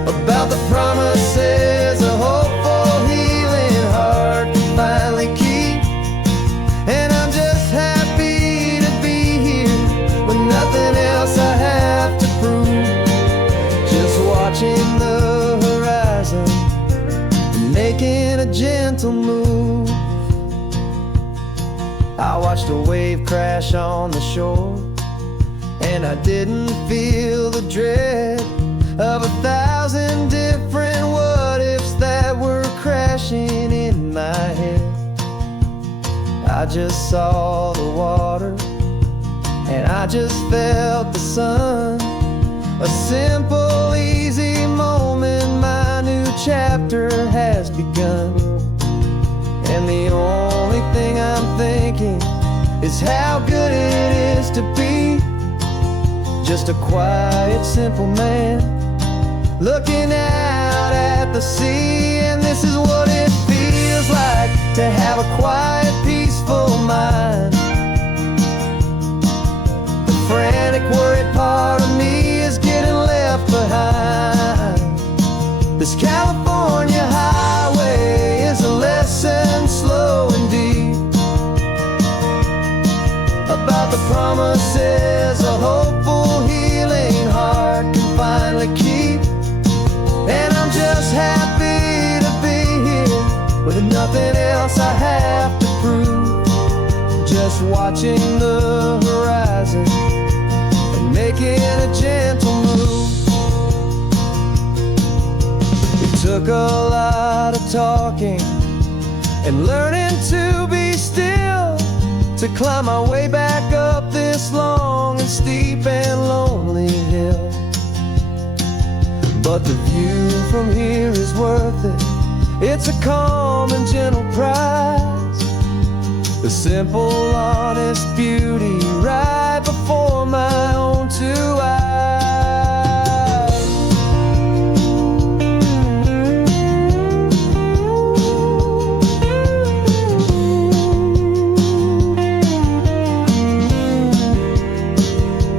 about the promises a hopeful, healing heart can finally keep. And I'm just happy to be here with nothing else I have to prove, just watching the horizon and making a gentle move. I watched a wave crash on the shore, and I didn't feel the dread of 1,000 different what-ifs that were crashing in my head. I just saw the water, and I just felt the sun. A simple, easy moment, my new chapter has begun. And the only thing I'm thinking is how good it is to be just a quiet, simple man looking out at the sea. And this is what it feels like to have a quiet, peaceful mind. The frantic, worried part of me is getting left behind. This California highway is a lesson slow and deep about the promises a hopeful, healing heart can finally keep. And I'm just happy to be here with nothing else I have to prove, just watching the horizon and making a gentle move. It took a lot of talking and learning to be still, to climb my way back up this long and steep and lonely hill. But the view from here is worth it. It's a calm and gentle prize, the simple, honest beauty right before my own two eyes.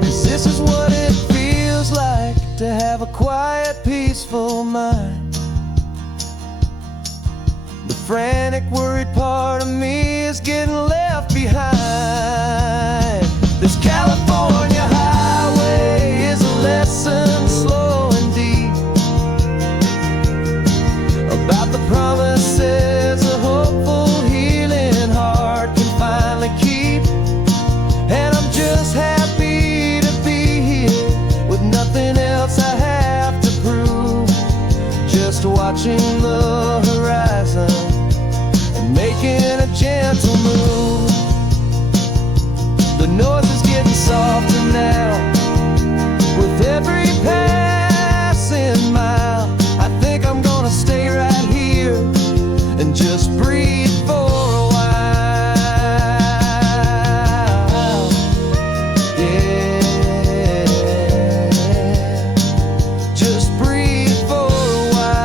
'Cause this is what it feels like to have a quiet, peaceful mind. The frantic, worried part of me is getting left behind. This California highway is a lesson slow and deep about the promises a hopeful, healing heart can finally keep. And I'm just happy to be here with nothing else I have to prove, just watching the horizon and making a gentle move. The noise is getting softer now with every passing mile. I think I'm gonna stay right here and just breathe for a while. Yeah, just breathe for a while.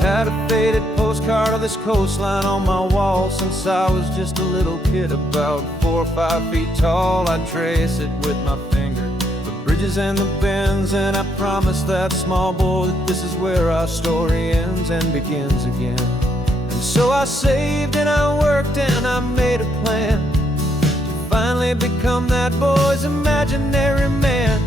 Had a faded postcard of this coastline on my wall since I was just a little kid, about 4 or 5 feet tall. I trace it with my finger, the bridges and the bends, and I promised that small boy that this is where our story ends and begins again. And so I saved and I worked and I made a plan to finally become that boy's imaginary man.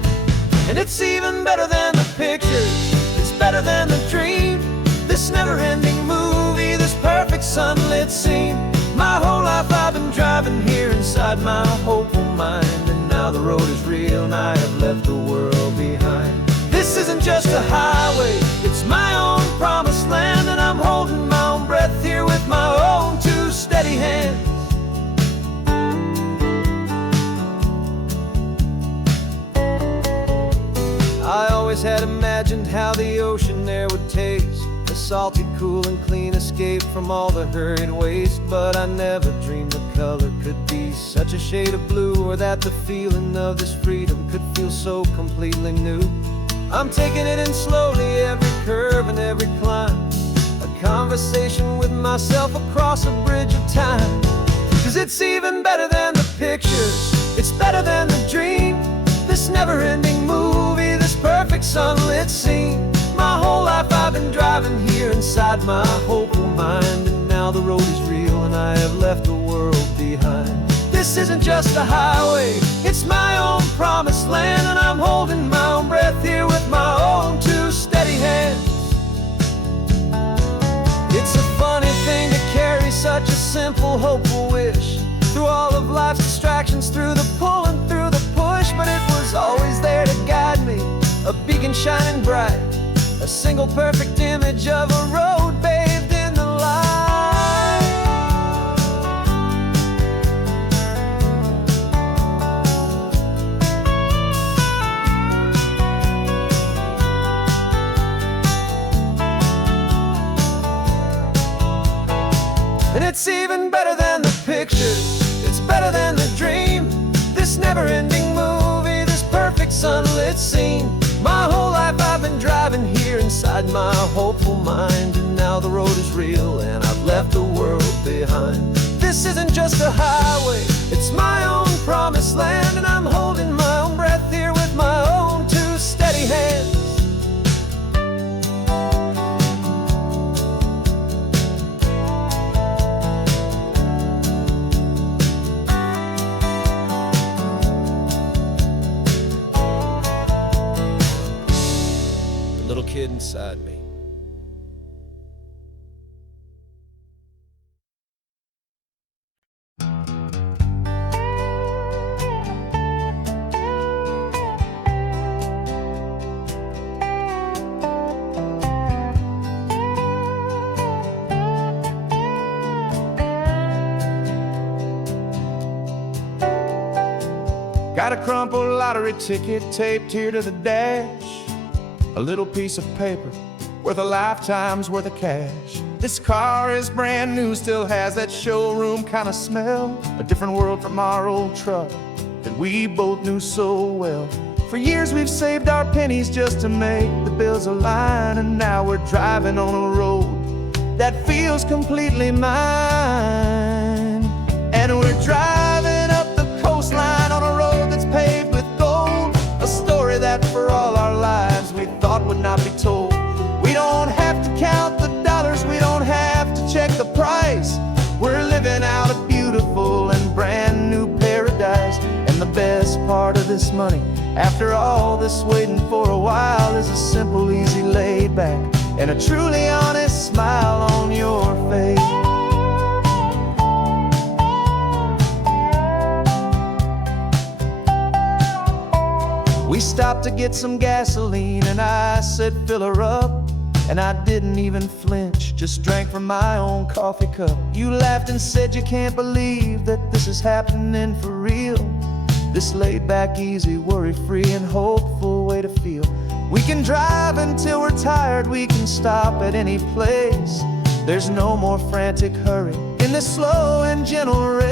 And it's even better than the pictures, it's better than the dream, this never-ending movie, this perfect sunlit scene. My whole life I've been driving here inside my hopeful mind, and now the road is real and I have left the world behind. This isn't just a highway, it's my own promised land, and I'm holding my own breath here with my own two steady hands. I always had imagined how the ocean air would taste, a salty, cool and clean escape from all the hurried waste. But I never dreamed the color could be such a shade of blue, or that the feeling of this freedom could feel so completely new. I'm taking it in slowly, every curve and every climb, a conversation with myself across a bridge of time. 'Cause it's even better than the pictures, it's better than the dream, this never-ending movie, this perfect sunlit scene. My whole life I've been driving here inside my hopeful mind, and now the road is real and I have left the world behind. This isn't just a highway, it's my own promised land, and I'm holding my own breath here with my own two steady hands. It's a funny thing to carry such a simple, hopeful wish through all of life's distractions, through the pull and through the push. But it was always there to guide me, a beacon shining bright, a single perfect image of a road bathed in the light. And it's even better than the pictures, it's better than the dream, this never-ending movie, this perfect sunlit scene. My whole life I've been driving here inside my hopeful mind, and now the road is real and I've left the world behind. This isn't just a highway, it's my own promised land, and I'm holding my own breath here with my own two steady hands. Got a crumpled lottery ticket taped here to the dash, a little piece of paper worth a lifetime's worth of cash. This car is brand new, still has that showroom kind of smell. A different world from our old truck that we both knew so well. For years we've saved our pennies just to make the bills align, and now we're driving on a road that feels completely mine. And we're driving up the coastline on a road that's paved with gold, a story that for all our lives we thought would not be told. We don't have to count the dollars, we don't have to check the price. We're living out a beautiful and brand new paradise. And the best part of this money, after all this waiting for a while, is a simple, easy, laid back, and a truly honest smile on your face. We stopped to get some gasoline, and I said, fill her up. And I didn't even flinch, just drank from my own coffee cup. You laughed and said you can't believe that this is happening for real. This laid back, easy, worry-free and hopeful way to feel. We can drive until we're tired, we can stop at any place. There's no more frantic hurry in this slow and gentle race.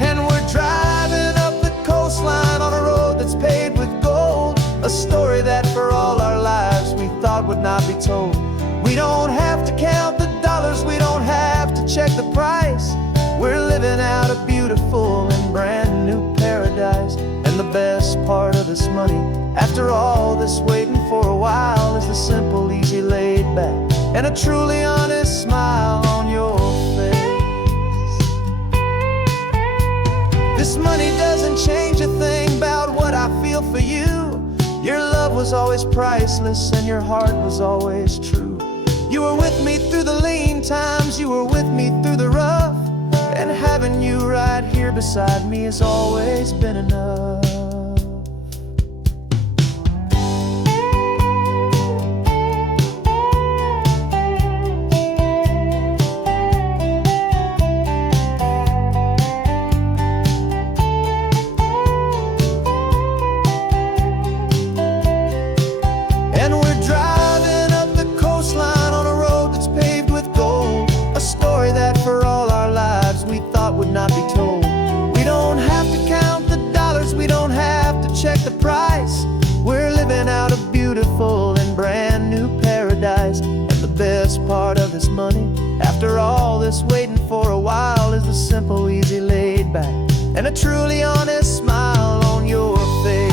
And we're driving up the coastline on a road that's paved with gold, a story that for all our lives we thought would not be told. We don't have to count the dollars, we don't have to check the price. We're living out a beautiful and brand new paradise. And the best part of this money, after all this waiting for a while, is the simple, easy, laid back, and a truly honest smile on your face. This money doesn't change a thing about what I feel for you. Your love was always priceless and your heart was always true. You were with me through the lean times, you were with me through the rough, and having you right here beside me has always been enough. Not be told. We don't have to count the dollars, we don't have to check the price. We're living out a beautiful and brand new paradise. And the best part of this money, after all this waiting for a while, is the simple, easy, laid back, and a truly honest smile on your face.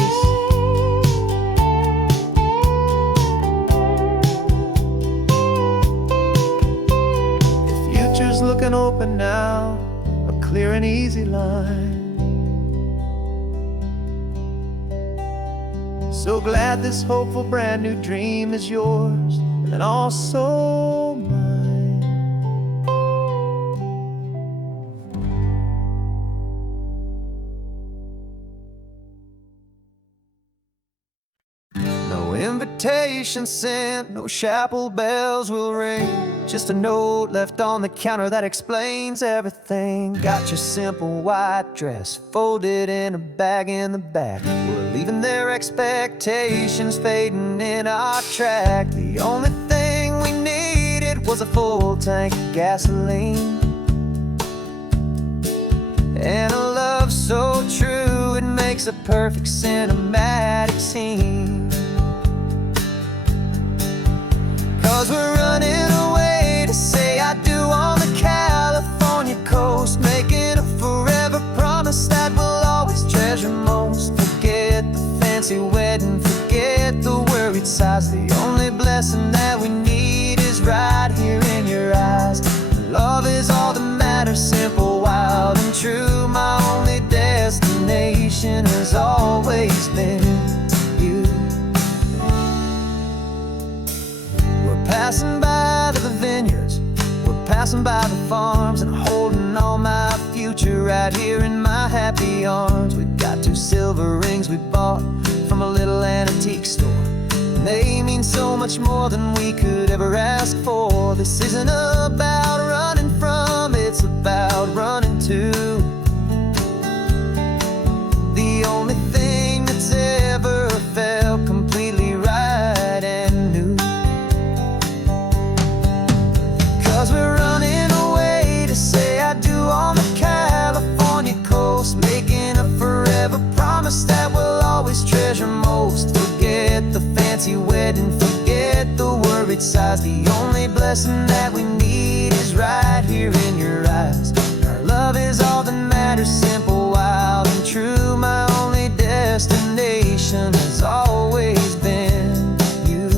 The future's looking open now, clear and easy line. So glad this hopeful brand new dream is yours and also mine. No invitation sent, no chapel bells will ring, just a note left on the counter that explains everything. Got your simple white dress folded in a bag in the back. We're leaving their expectations fading in our track. The only thing we needed was a full tank of gasoline, and a love so true it makes a perfect cinematic scene. 'Cause we're running away to say I do on the California coast, making a forever promise that we'll always treasure most. Forget the fancy wedding, forget the worried sighs. The only blessing that we need is right here in your eyes. Love is all that matters, simple, wild, and true. My only destination has always been you. Passing by the vineyards, we're passing by the farms, and holding all my future right here in my happy arms. We've got 2 silver rings we bought from a little antique store, and they mean so much more than we could ever ask for. This isn't about running from, it's about running to. wedding, forget the worried sighs. The only blessing that we need is right here in your eyes. Our love is all that matters, simple, wild, and true. My only destination has always been you.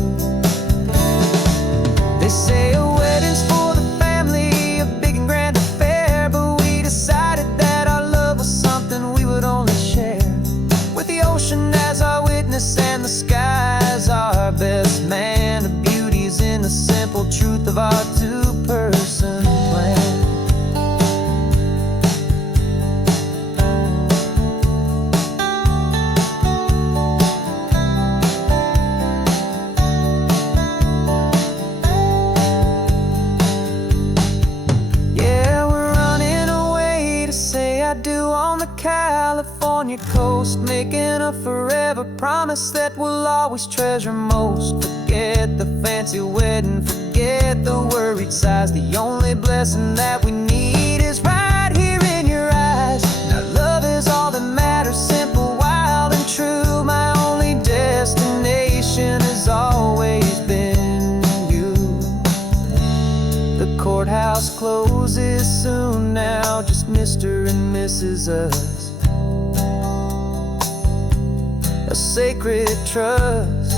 They say a wedding's for the family, a big and grand affair, but we decided that our love was something we would only share with the ocean as our witness and the sky as our best man. The beauty's in the simple truth of our two-person plan. California coast, making a forever promise that we'll always treasure most. Forget the fancy wedding, forget the worried sighs. The only blessing that we need is right here in your eyes. Now love is all that matters, simple, wild, and true. My only destination has always been you. The courthouse closes soon now, just Mr. and Mrs. Us. A sacred trust,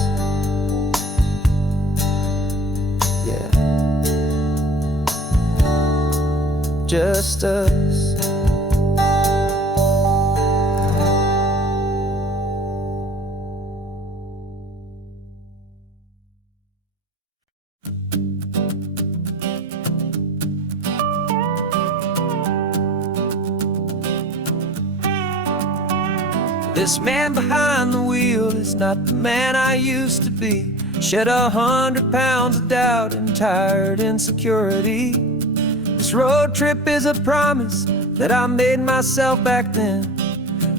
yeah, just us. This man behind the wheel is not the man I used to be. Shed 100 pounds of doubt and tired insecurity. This road trip is a promise that I made myself back then,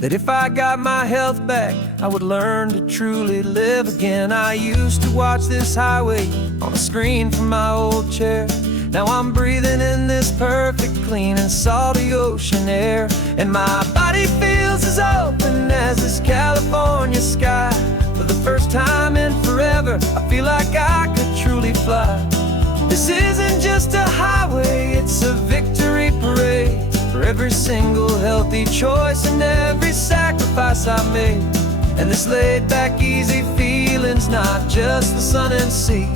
that if I got my health back, I would learn to truly live again. I used to watch this highway on a screen from my old chair. Now I'm breathing in this perfect, clean and salty ocean air. And my body feels as open as this California sky. For the first time in forever, I feel like I could truly fly. This isn't just a highway, it's a victory parade. For every single healthy choice and every sacrifice I made. And this laid back, easy feeling's not just the sun and sea.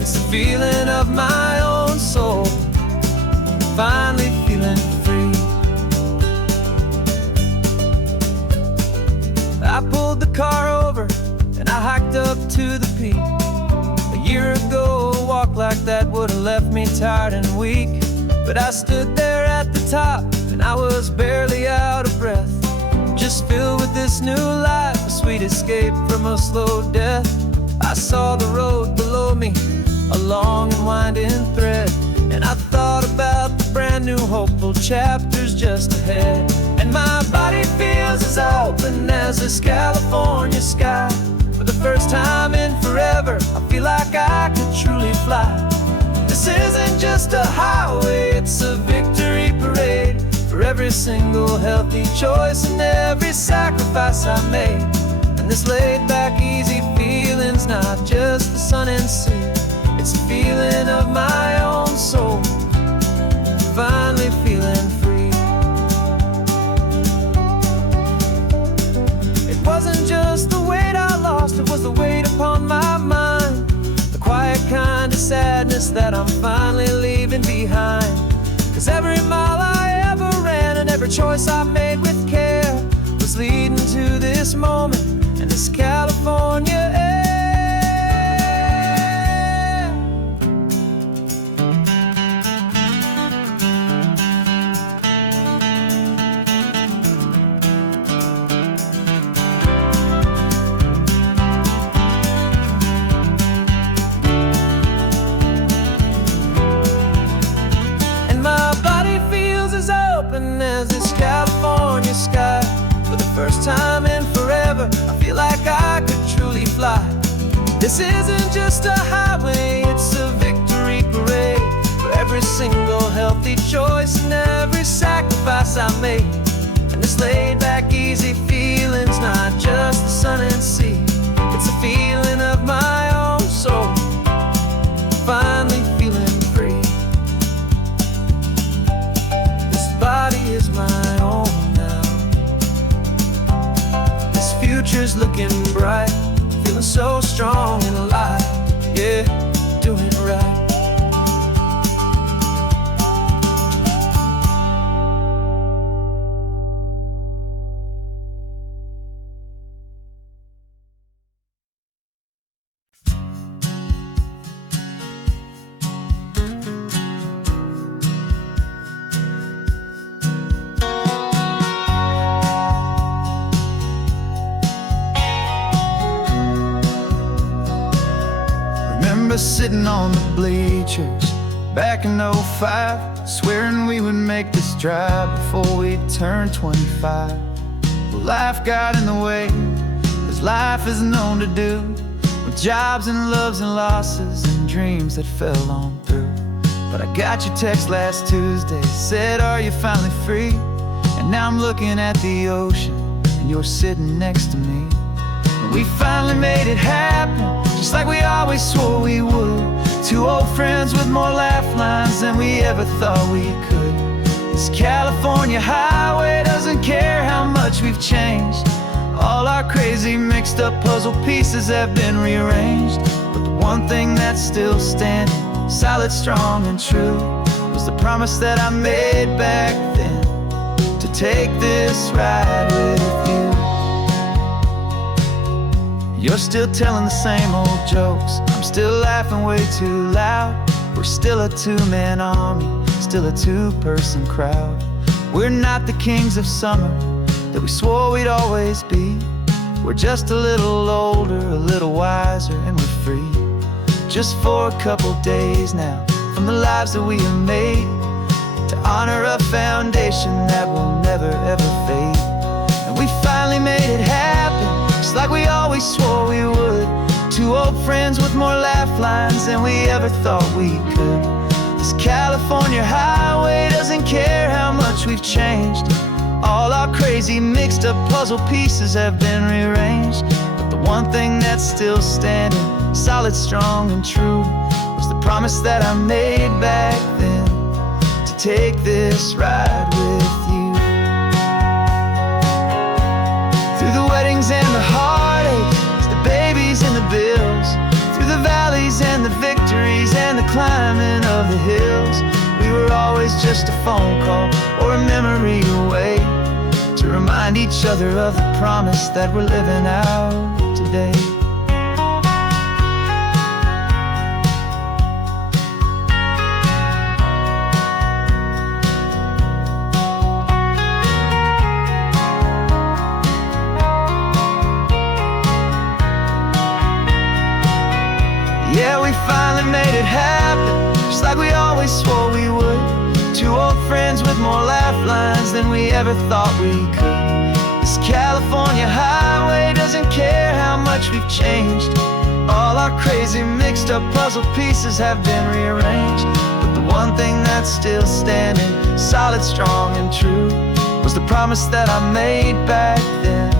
It's the feeling of my own soul, finally feeling free. I pulled the car over and I hiked up to the peak. A year ago, a walk like that would have left me tired and weak. But I stood there at the top and I was barely out of breath, just filled with this new life, a sweet escape from a slow death. I saw the road below me, a long and winding thread, and I thought about the brand new hopeful chapters just ahead. And my body feels as open as this California sky. For the first time in forever, I feel like I could truly fly. This isn't just a highway, it's a victory parade. For every single healthy choice and every sacrifice I made. And this laid back, easy feeling's not just the sun and sea. It's a feeling of my own soul, finally feeling free. It wasn't just the weight I lost, it was the weight upon my mind. The quiet kind of sadness that I'm finally leaving behind. 'Cause every mile I ever ran and every choice I made with care was leading to this moment and this California air. As this California sky. For the first time in forever, I feel like I could truly fly. This isn't just a highway, it's a victory parade. For every single healthy choice and every sacrifice I made. And this laid back, easy feeling's not just the sun and sea. It's a feeling of my own us sitting on the bleachers back in '05, swearing we would make this drive before we turned 25. But life got in the way, as life is known to do, with jobs and loves and losses and dreams that fell on through. But I got your text last Tuesday, said, are you finally free? And now I'm looking at the ocean, and you're sitting next to me. And we finally made it happen, just like we always swore we would. Two old friends with more laugh lines than we ever thought we could. This California highway doesn't care how much we've changed. All our crazy mixed up puzzle pieces have been rearranged. But the one thing that's still standing, solid, strong, and true, was the promise that I made back then, to take this ride with you. You're still telling the same old jokes, I'm still laughing way too loud. We're still a two-man army, still a two-person crowd. We're not the kings of summer that we swore we'd always be. We're just a little older, a little wiser, and we're free. Just for a couple days now, from the lives that we have made, to honor a foundation that will never ever fade. And we finally made it happen, just like we always swore we would. Two old friends with more laugh lines than we ever thought we could. This California highway doesn't care how much we've changed. All our crazy mixed up puzzle pieces have been rearranged. But the one thing that's still standing, solid, strong, and true, was the promise that I made back then, to take this ride with you. Through the weddings and the heartaches, the babies and the bills, through the valleys and the victories and the climbing of the hills, we were always just a phone call or a memory away, to remind each other of the promise that we're living out today. Yeah, we finally made it happen, just like we always swore we would. Two old friends with more laugh lines than we ever thought we could. This California highway doesn't care how much we've changed. All our crazy mixed up puzzle pieces have been rearranged. But the one thing that's still standing, solid, strong, and true, was the promise that I made back then,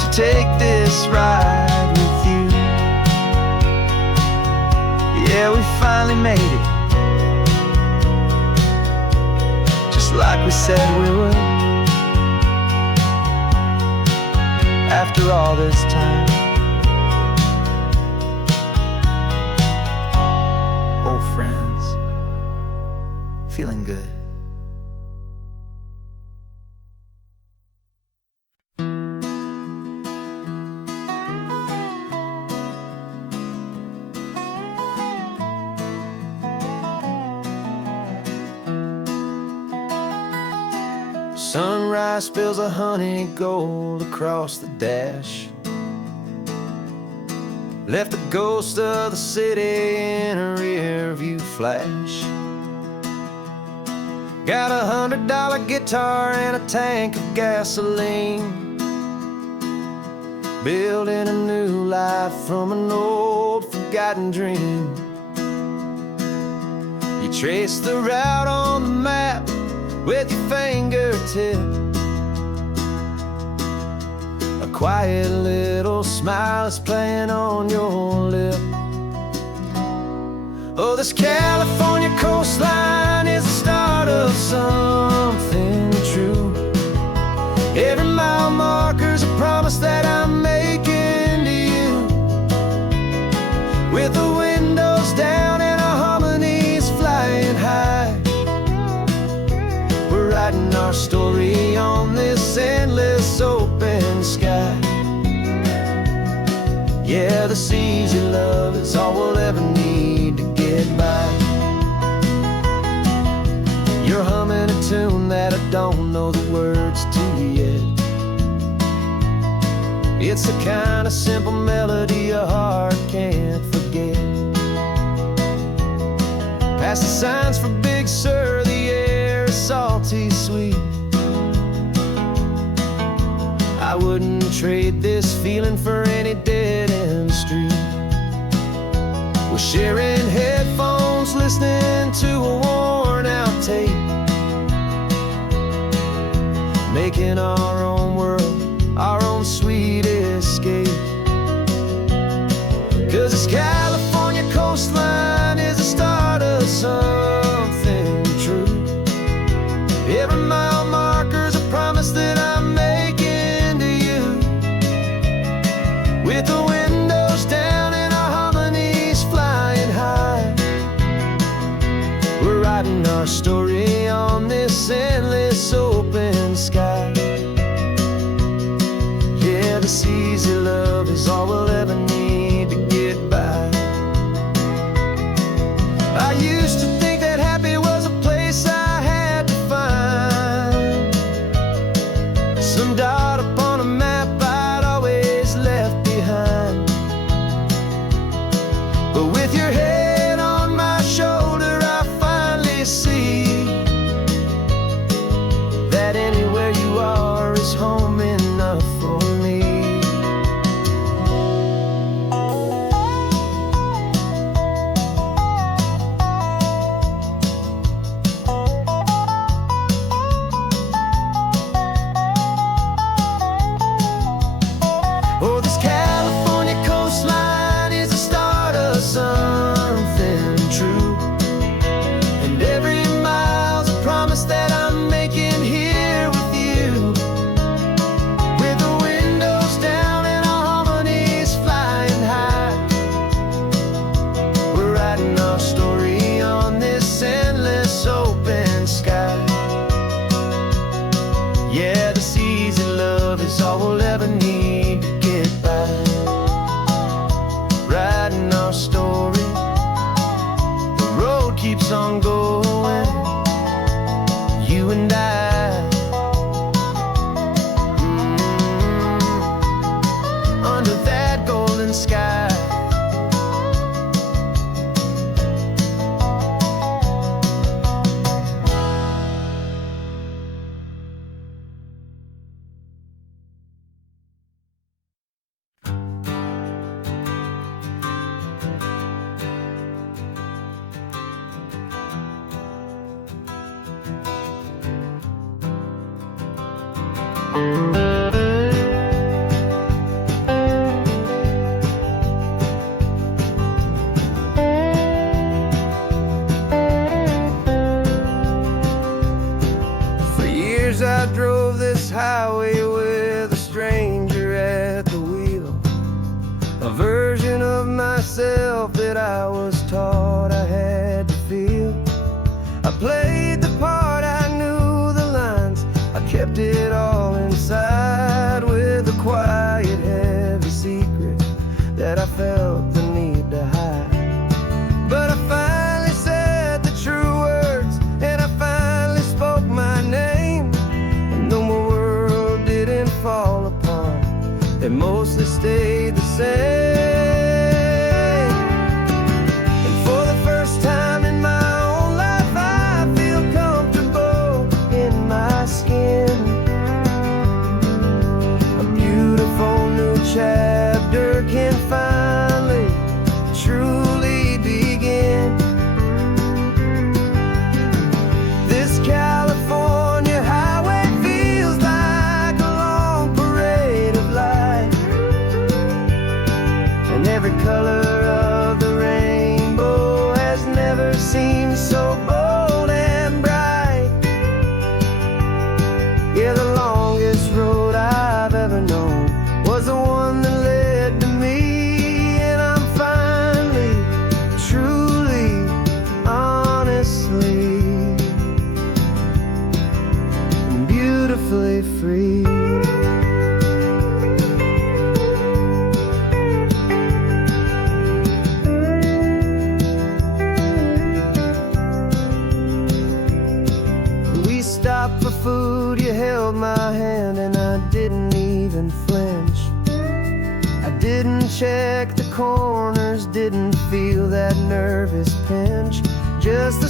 to take this ride with you. Yeah, we finally made it, just like we said we would. After all this time, old friends, feeling good. Sunrise spills a honey gold across the dash, left the ghost of the city in a rear view flash. Got a $100 guitar and a tank of gasoline, building a new life from an old forgotten dream. You trace the route on the map with your fingertip, a quiet little smile is playing on your lip. Oh, this California coastline is the start of something true. Every mile marker's a promise that I'm making to you, with the windows down and our harmonies flying high. We're writing our story on this endless open sky. Yeah, this easy love is all we'll ever need to get by. You're humming a tune that I don't know the words to yet. It's the kind of simple melody your heart can't forget. Past the signs for Big Sur, the air is salty sweet. I wouldn't trade this feeling for any dead-end street. We're sharing headphones, listening to a worn-out tape, making our own world, our own sweet escape. 'Cause this California coastline is the start of something true. Every mile marker's a promise that I'm making to you. With the windows down and our harmonies flying high, we're writing our story on this endless open sky. Yeah, this easy love is all we'll ever need to get by. I used to think that happy was a place I had to find, some dot upon a map I'd always left behind. But with your head on my shoulder, I finally see that anywhere you are is home enough for me. Oh, this California coastline is the start of something true. And every mile's a promise that I'm making here with you. With the windows down and our harmonies flying high, we're writing our story on this endless open sky. Yeah, this easy love is all we'll ever need to get by. Writing our story, the road keeps on going, you and I. Under that golden sky. For years I drove this highway with a stranger at the wheel, a version of myself that I was taught I had to feel. I played the part, I knew the lines, I kept it all inside with a quiet, heavy secret that I felt the need to hide. But I finally said the true words, and I finally spoke my name. And though my world didn't fall apart, it mostly stayed the same. And for the first time in my own life, I feel comfortable in my skin. A beautiful new chapter can finally truly begin. This California highway feels like a long parade of light, and every color of the rainbow has never seemed so bold and bright. Yeah, the longest road I've ever known was the one that led to me, and I'm finally, truly, honestly, and beautifully free. We stopped for food, you held my hand, and I didn't even flinch. I didn't check the corners, didn't feel that nervous pinch. Just the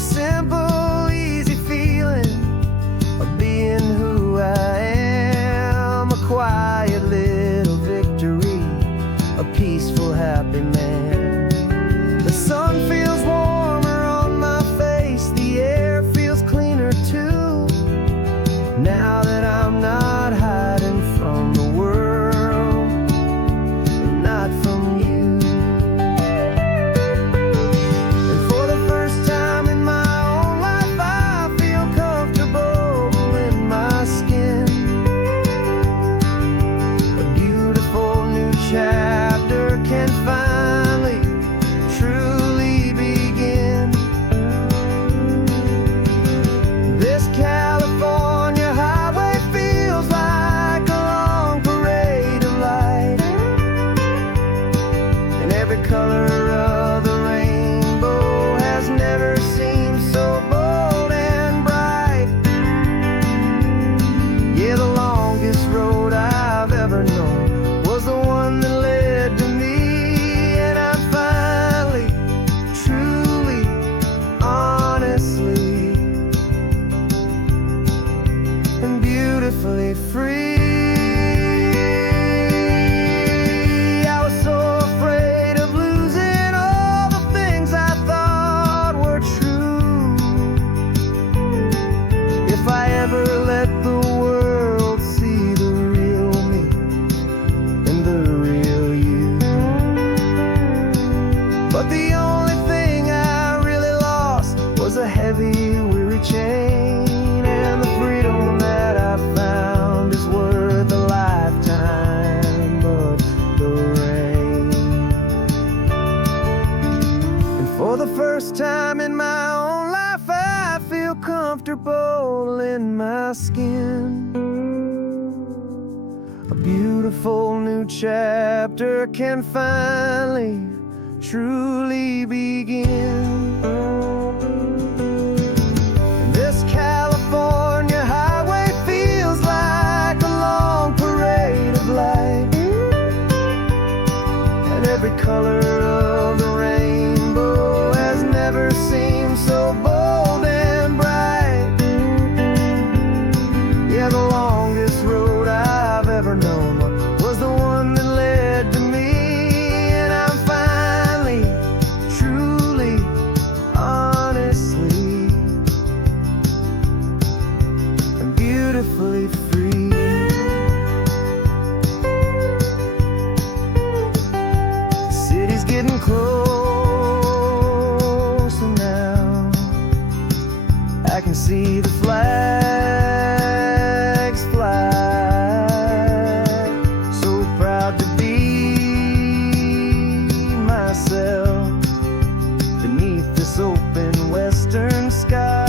first time in my own life I feel comfortable in my skin. A beautiful new chapter can finally truly begin. This California highway feels like a long parade of light, and every color of the rainbow has never seemed so bold and bright. Yeah, the longest road I've ever known was the one that led to me, and I'm finally, truly, honestly, and beautifully free. The city's getting closer now. I can see the flags fly. So proud to be myself beneath this open western sky.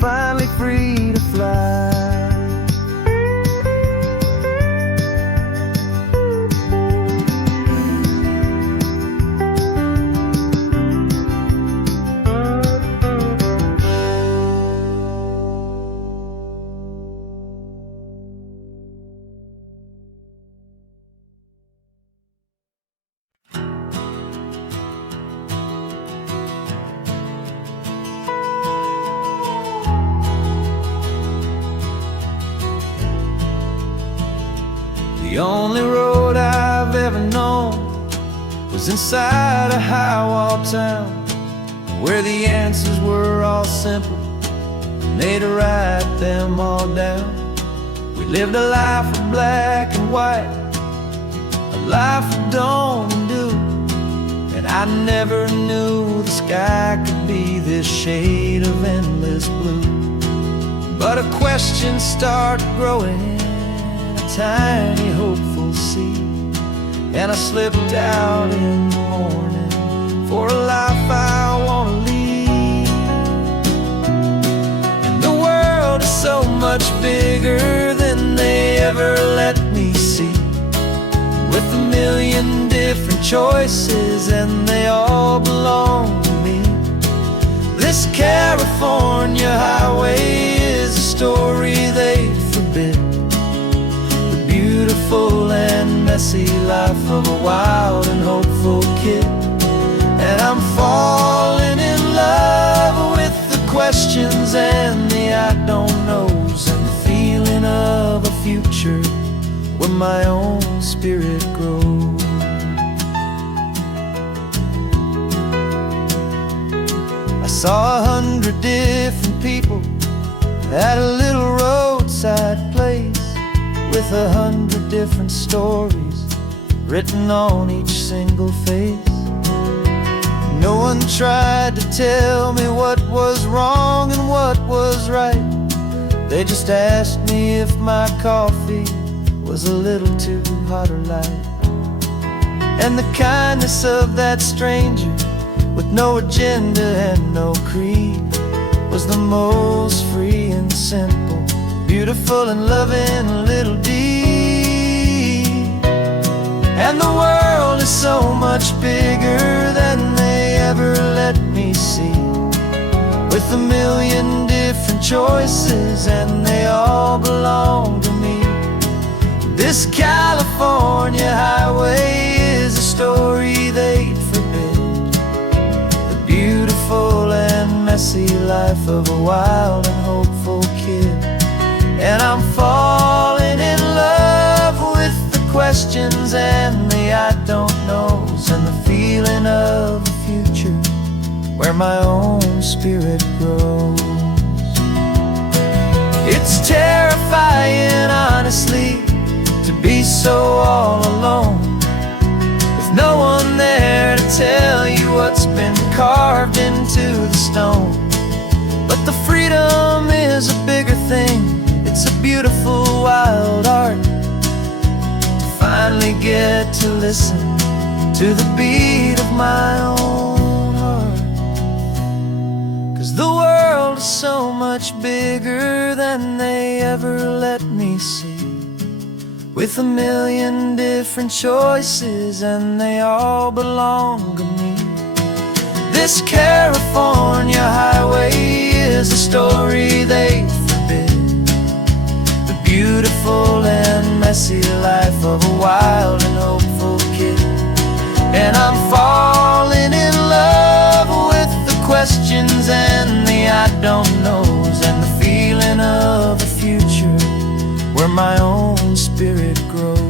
Finally free to fly. The only road I've ever known was inside a high-wall town, where the answers were all simple, and they'd write them all down. We lived a life of black and white, a life of dawn and dew, and I never knew the sky could be this shade of endless blue. But a question started growing, tiny hopeful seed, and I slipped out in the morning for a life I want to lead. And the world is so much bigger than they ever let me see, with a million different choices and they all belong to me. This California highway is a story they forbid, beautiful and messy life of a wild and hopeful kid. And I'm falling in love with the questions and the I don't knows, and the feeling of a future where my own spirit grows. I saw 100 different people at a little roadside place, with 100 different stories written on each single face. No one tried to tell me what was wrong and what was right. They just asked me if my coffee was a little too hot or light. And the kindness of that stranger, with no agenda and no creed, was the most free and simple, beautiful and loving little deed. And the world is so much bigger than they ever let me see, with a million different choices and they all belong to me. This California highway is a story they'd forbid, the beautiful and messy life of a wild and hopeful kid. And I'm falling in love with the questions and the I don't knows, and the feeling of a future where my own spirit grows. It's terrifying, honestly, to be so all alone, with no one there to tell you what's been carved into the stone. But the freedom is a bigger thing. It's a beautiful beautiful wild art, to finally get to listen to the beat of my own heart. 'Cause the world is so much bigger than they ever let me see, with a million different choices and they all belong to me. This California highway is a story they forbid, the beautiful and messy life of a wild and hopeful kid. And I'm falling in love with the questions and the I don't knows, and the feeling of a future where my own spirit grows.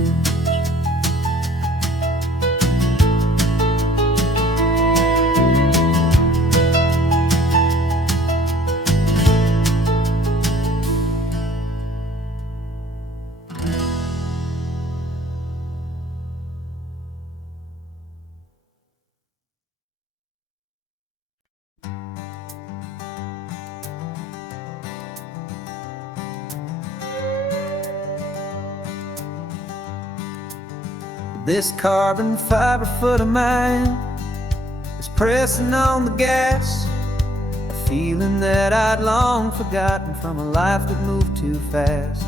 This carbon fiber foot of mine is pressing on the gas, a feeling that I'd long forgotten from a life that moved too fast.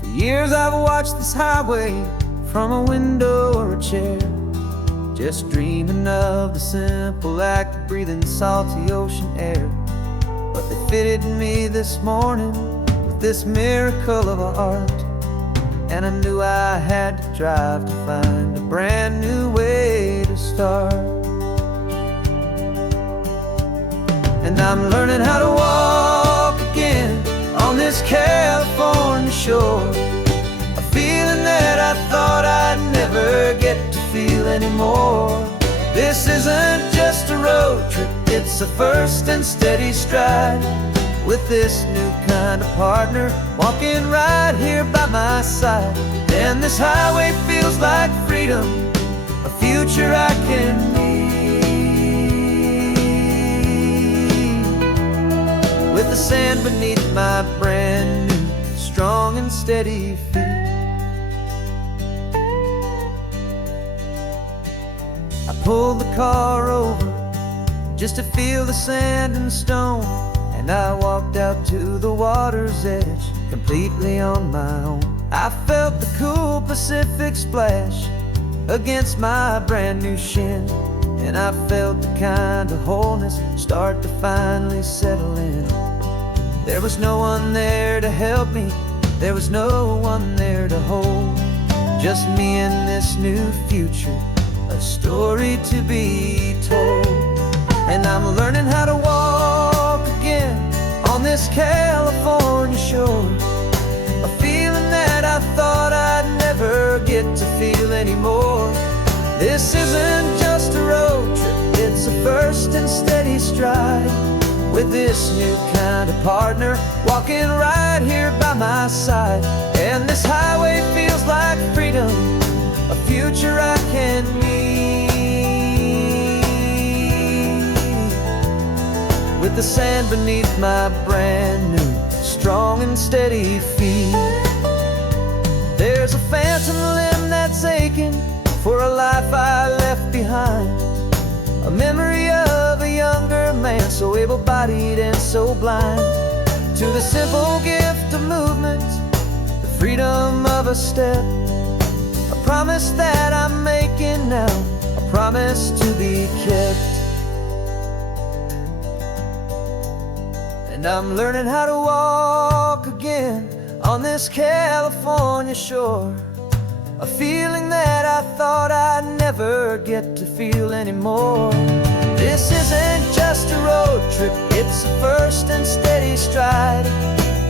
For years I've watched this highway from a window or a chair, just dreaming of the simple act of breathing salty ocean air. But they fitted me this morning with this miracle of art, and I knew I had to drive to find a brand new way to start. And I'm learning how to walk again on this California shore, a feeling that I thought I'd never get to feel anymore. This isn't just a road trip, it's a first and steady stride, with this new kind of partner walking right here by my side. And this highway feels like freedom, a future I can need, with the sand beneath my brand new strong and steady feet. I pulled the car over just to feel the sand and stone, and I walked out to the water's edge completely on my own. I felt the cool Pacific splash against my brand new shin, and I felt the kind of wholeness start to finally settle in. There was no one there to help me, there was no one there to hold, just me and this new future, a story to be told. And I'm learning how to walk again on this California shore, a feeling that I thought I'd never get to feel anymore. This isn't just a road trip, it's a first and steady stride, with this new kind of partner walking right here by my side. And this highway feels like freedom, a future I can need, with the sand beneath my brand new strong and steady feet. There's a phantom limb that's aching for a life I left behind, a memory of a younger man so able-bodied and so blind, to the simple gift of movement, the freedom of a step, a promise that I'm making now, a promise to be kept. And I'm learning how to walk again on this California shore, a feeling that I thought I'd never get to feel anymore. This isn't just a road trip, it's a first and steady stride,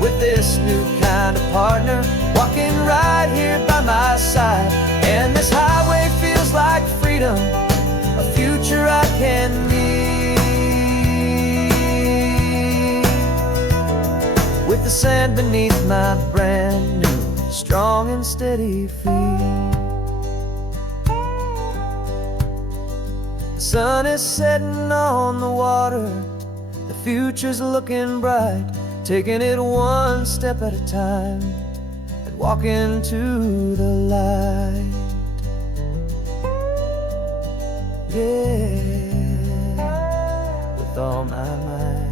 with this new kind of partner walking right here by my side. And this highway feels like freedom, a future I can need, with the sand beneath my brand new strong and steady feet. The sun is setting on the water, the future's looking bright, taking it one step at a time. walk into the light. Yeah, with all my might.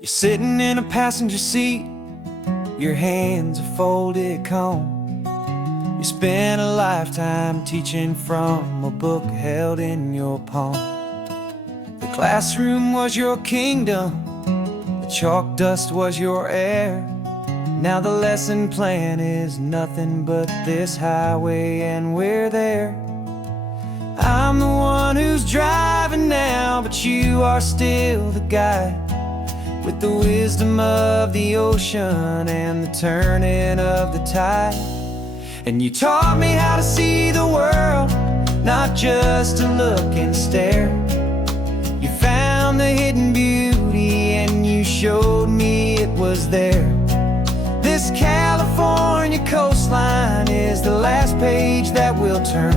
You're sitting in a passenger seat, your hands are folded calm. You spent a lifetime teaching from a book held in your palm. The classroom was your kingdom, the chalk dust was your air. Now the lesson plan is nothing but this highway and we're there. I'm the one who's driving now, but you are still the guide, with the wisdom of the ocean and the turning of the tide. And you taught me how to see the world, not just to look and stare. You found the hidden beauty and you showed me it was there. This California coastline is the last page that we'll turn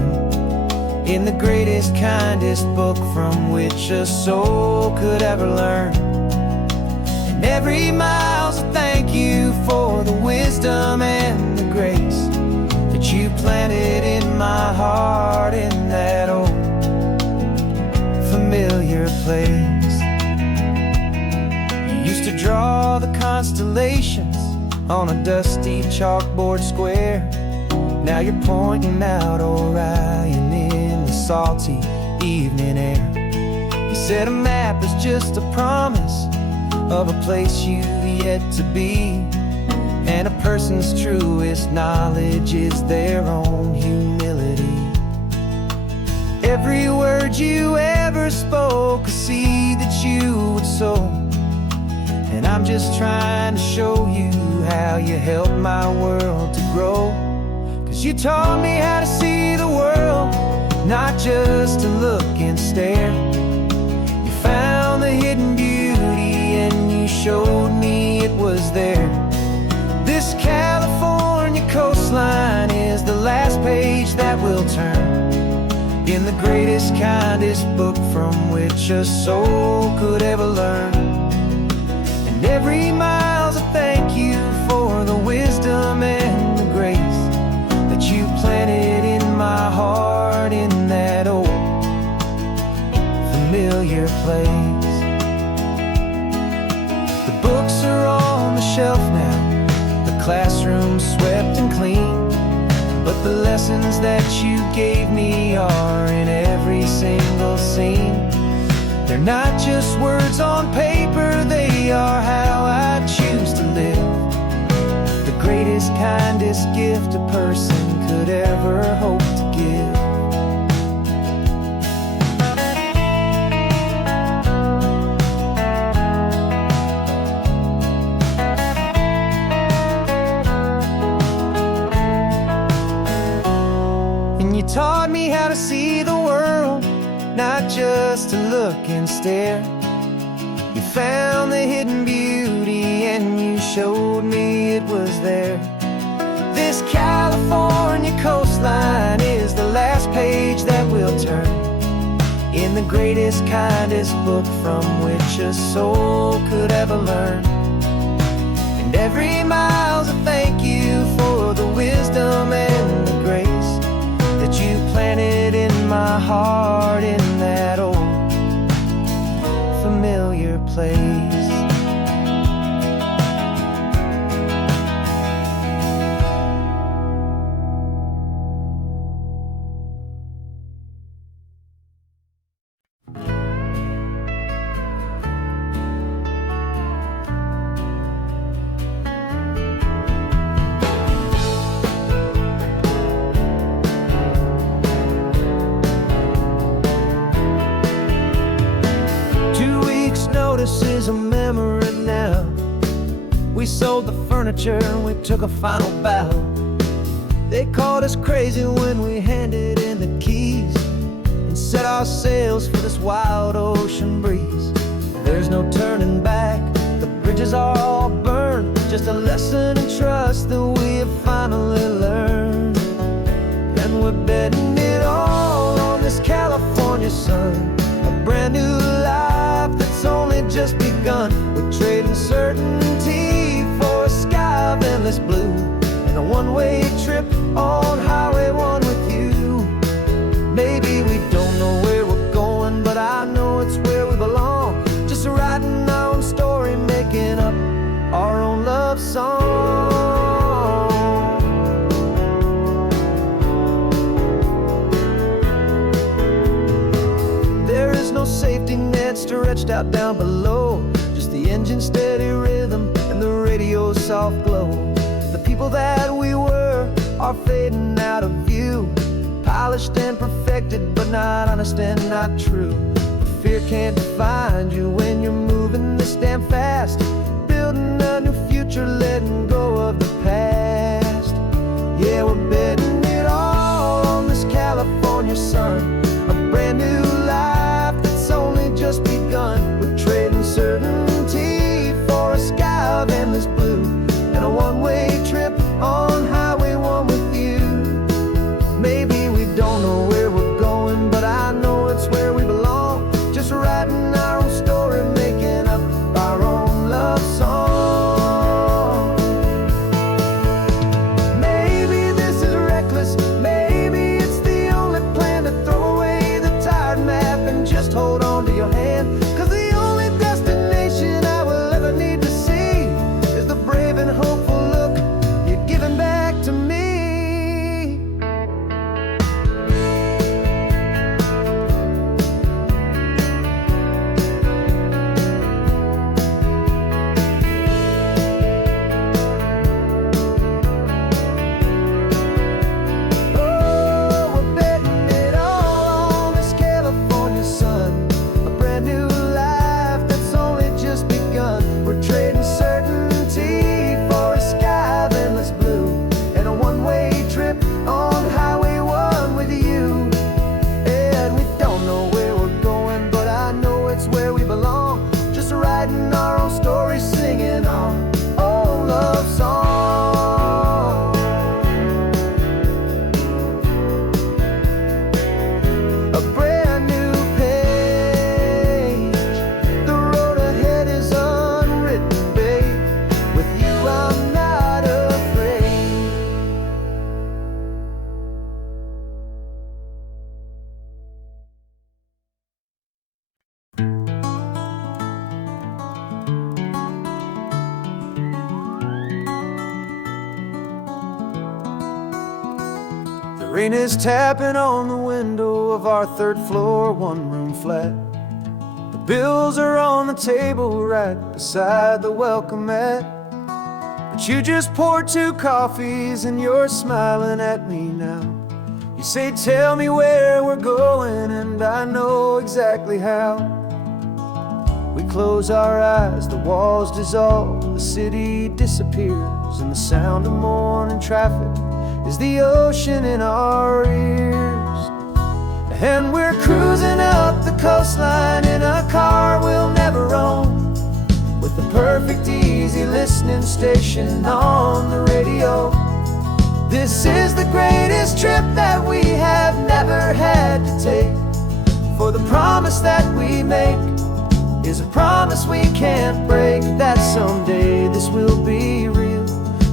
in the greatest, kindest book from which a soul could ever learn. And every mile's a thank you for the wisdom and the grace that you planted in my heart in that old familiar place. You used to draw the constellations on a dusty chalkboard square. Now you're pointing out Orion in the salty evening air. You said a map is just a promise of a place you've yet to be, and a person's truest knowledge is their own humility. Every word you ever spoke, a seed that you would sow, and I'm just trying to show you how you helped my world to grow. 'Cause you taught me how to see the world, not just to look and stare. You found the hidden beauty and you showed me it was there. This California coastline is the last page that we'll turn in the greatest, kindest book from which a soul could ever learn. And every mile's a thank you for the wisdom and the grace that you planted in my heart in that old familiar place. The books are on the shelf now, the classroom swept and clean, but the lessons that you gave me are in every single scene. They're not just words on paper, they are how I choose to live. The greatest, kindest gift a person could ever hope to give. And you taught me how to see the world, not just to look and stare. You found the hidden beauty and you showed me it was there. This California coastline is the last page that we'll turn in the greatest, kindest book from which a soul could ever learn. And every mile's a thank you for the wisdom and the grace that you planted in my heart in that old familiar place. Notice is a memory now. We sold the furniture and we took a final bow. They called us crazy when we handed in the keys and set our sails for this wild ocean breeze. There's no turning back, the bridges are all burned. Just a lesson in trust that we have finally learned. And we're betting it all on this California sun, a brand new life that's only just begun. We're trading certainty for a sky of endless blue, and a one-way trip on Highway 1 with you. Maybe we don't know where we're going, but I know it's where we belong. Just writing our own story, making up our own love song. There is no safety net stretched out down below, just the engine steady rhythm and the radio's soft glow. The people that we were are fading out of view, polished and perfected, but not honest and not true. Fear can't define you when you're moving this damn fast, building a new future, letting go of the past. Yeah, we're betting it all on this California sun, a brand new life that's only just begun. We're trading certainty for a sky of endless blue, and a one-way trip on Highway 1 with you. Maybe we don't know where we're going, but I know it's where we belong. Just writing our own story, making up our own love song. Maybe this is reckless, maybe it's the only plan to throw away the tired map and just hold on to your hand. 'Cause the only destination I will ever need to see is the brave and hopeful look you're giving back to me. Rain is tapping on the window of our third floor, one-room flat. The bills are on the table right beside the welcome mat. But you just poured 2 coffees and you're smiling at me now. You say, tell me where we're going, and I know exactly how. We close our eyes, the walls dissolve, the city disappears, and the sound of morning traffic is the ocean in our ears. And we're cruising up the coastline in a car we'll never own, with the perfect easy listening station on the radio. This is the greatest trip that we have never had to take, for the promise that we make is a promise we can't break, that someday this will be real,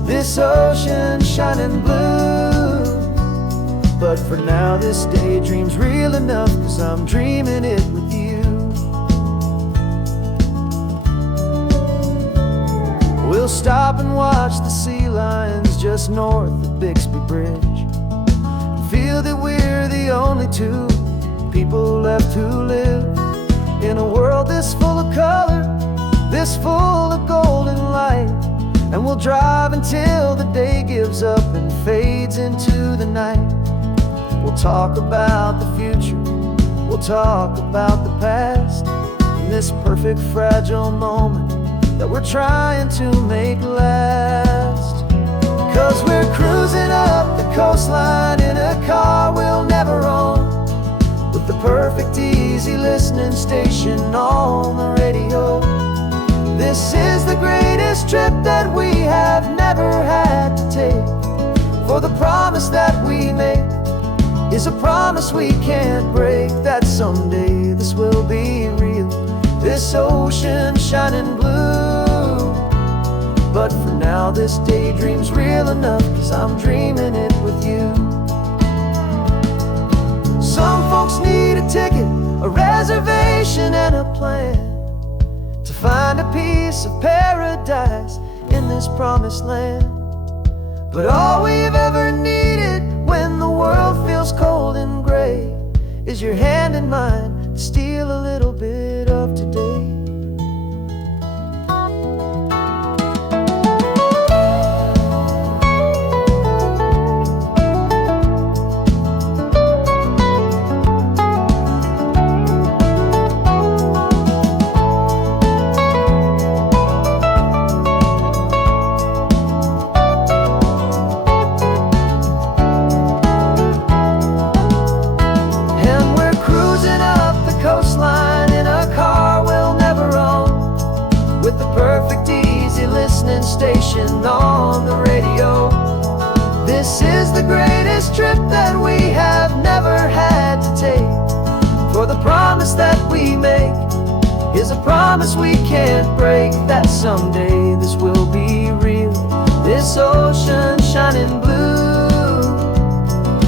this ocean shining blue. But for now this daydream's real enough, 'cause I'm dreaming it with you. We'll stop and watch the sea lions just north of Bixby Bridge, and feel that we're the only 2 people left who live in a world this full of color, this full of golden light. And we'll drive until the day gives up and fades into the night. We'll talk about the future, we'll talk about the past, in this perfect fragile moment that we're trying to make last. 'Cause we're cruising up the coastline in a car we'll never own, with with the perfect easy listening station on the radio. This is the greatest trip that we have never had to take, for the promise that we make is a promise we can't break, that someday this will be real, this ocean shining blue. But for now this daydream's real enough, 'cause I'm dreaming it with you. Some folks need a ticket, a reservation and a plan to find a piece of paradise in this promised land. But all we've ever needed when the world feels cold and gray is your hand in mine to steal a little bit of today. Station on the radio. This is the greatest trip that we have never had to take, for the promise that we make is a promise we can't break, that someday this will be real, this ocean shining blue.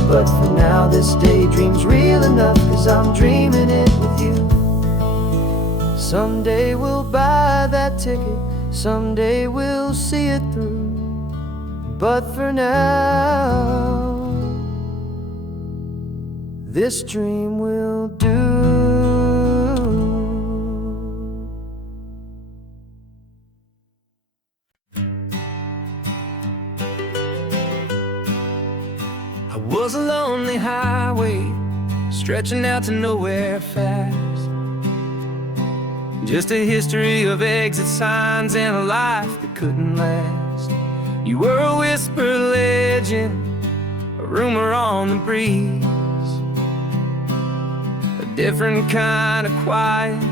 But for now this daydream's real enough, 'cause I'm dreaming it with you. Someday we'll buy that ticket, someday we'll see it through, but for now this dream will do. I was a lonely highway stretching out to nowhere fast, just a history of exit signs and a life that couldn't last. You were a whisper legend, a rumor on the breeze, a different kind of quiet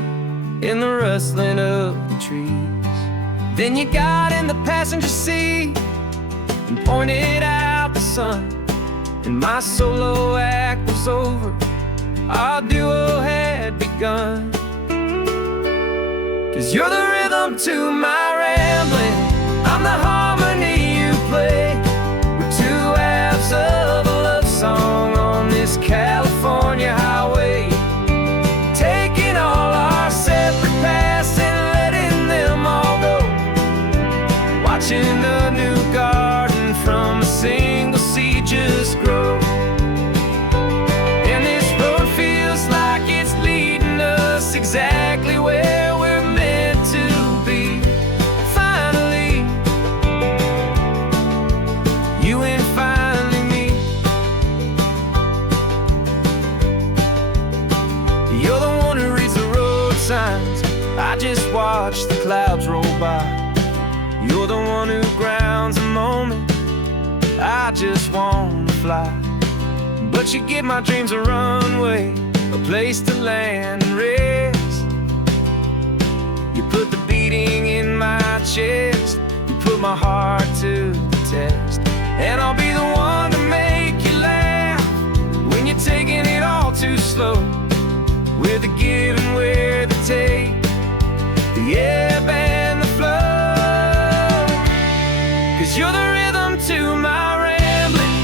in the rustling of the trees. Then you got in the passenger seat and pointed out the sun, and my solo act was over, our duo had begun. 'Cause you're the rhythm to my rambling, I'm the harmony you play. We're two halves of a love song on this California highway, taking all our separate paths and letting them all go, watching a new garden from a single seed just grow. And this road feels like it's leading us exactly where we're to be. Finally, you and finally me. You're the one who reads the road signs, I just watch the clouds roll by. You're the one who grounds a moment, I just want to fly. But you give my dreams a runway, a place to land and rest. You put the beating in my chest, you put my heart to the test. And I'll be the one to make you laugh when you're taking it all too slow, with the give and with the take, the ebb and the flow. 'Cause you're the rhythm to my rambling,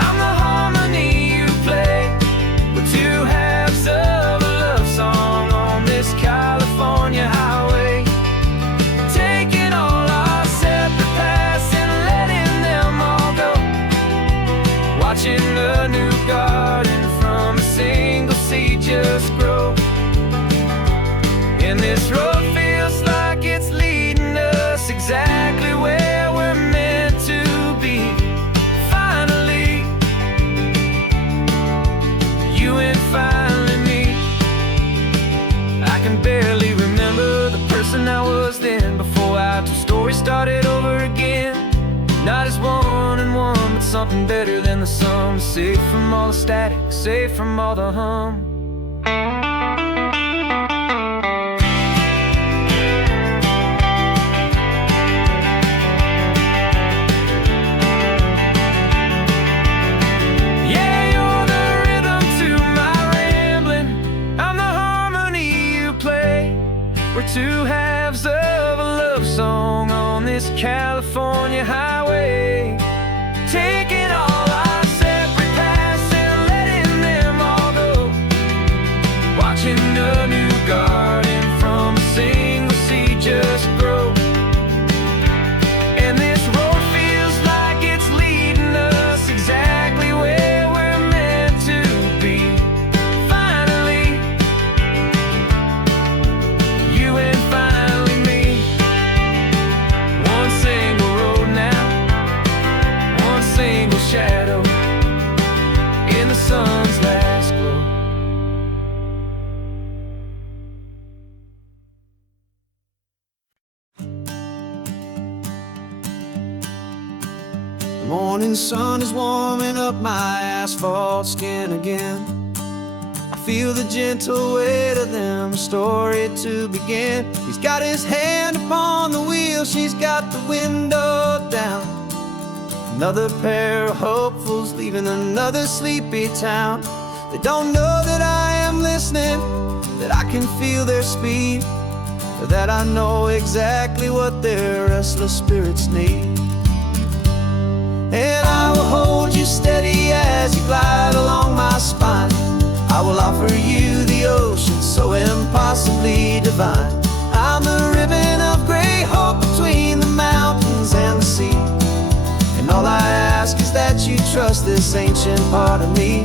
I'm the harmony you play. We're two halves of a love song on this California highway, taking all our separate paths and letting them all go, watching a new garden from a single seed just grow. And this road feels like it's leading us exactly where we're meant to be. Finally, you and finally me. I can barely remember the person I was then, before our two stories started over again. Not as one and one, but something better than the sum. Safe from all the static, safe from all the hum. love song on this California highway, taking all our separate paths and letting them all go, watching a new garden from a single seed just grow. And this road feels like it's leading us exactly where we're meant to be. Finally, you and finally me. One single road now, one single shadow in the sun's last glow. The morning sun is warming up my asphalt skin again. I feel the gentle weight of them, a story to begin. He's got his hand upon the wheel, she's got the window down. Another pair of hopefuls leaving another sleepy town. They don't know that I am listening, that I can feel their speed, or that I know exactly what their restless spirits need. And I will hold you steady as you glide along my spine. I will offer you the ocean so impossibly divine. I'm the ribbon of gray hope between the mountains and the sea. And all I ask is that you trust this ancient part of me.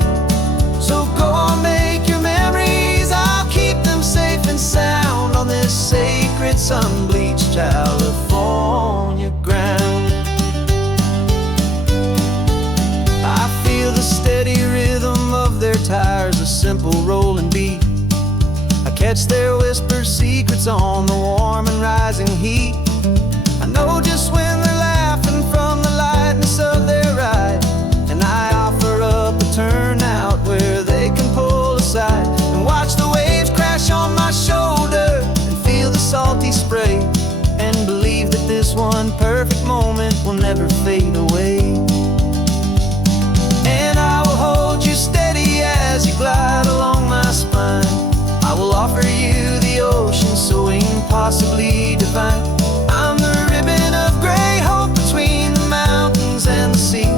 So go on, make your memories, I'll keep them safe and sound on this sacred sun-bleached California ground. I feel the steady rhythm of their tires, a simple rolling beat. I catch their whispered secrets on the warm and rising heat. I know just when they're laughing from the lightness of their ride, and I offer up a turnout where they can pull aside and watch the waves crash on my shoulder and feel the salty spray, and believe that this one perfect moment will never fade away. And I will hold you steady as you glide along my spine. I will offer you the ocean so impossibly divine. I'm the ribbon of gray hope between the mountains and the sea.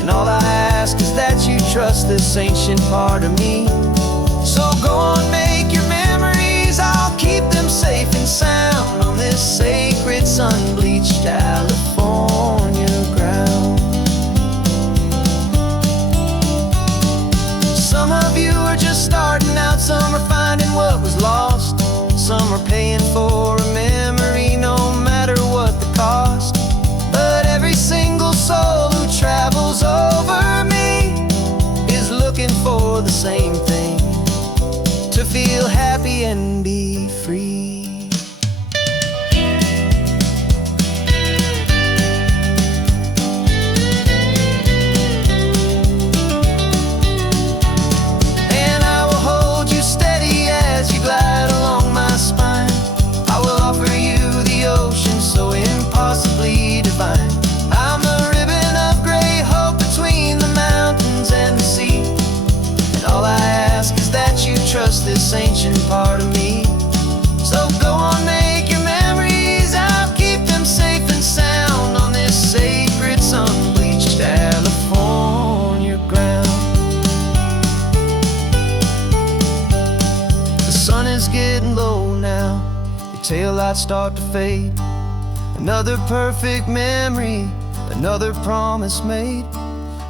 And all I ask is that you trust this ancient part of me. So go on, make your memories, I'll keep them safe and sound on this sacred sun-bleached California ground. Some of you are just starting out, some are finding what was lost, some are paying for a memory no matter what the cost. But every single soul who travels over me is looking for the same thing, to feel happy and be free. Glide along my spine. I will offer you the ocean so impossibly divine. I'm the ribbon of gray hope between the mountains and the sea. And all I ask is that you trust this ancient part of me. So go on, make your memories, I'll keep them safe and sound on this sacred sun-bleached California ground. The sun is getting low now, your taillights start to fade. Another perfect memory, another promise made.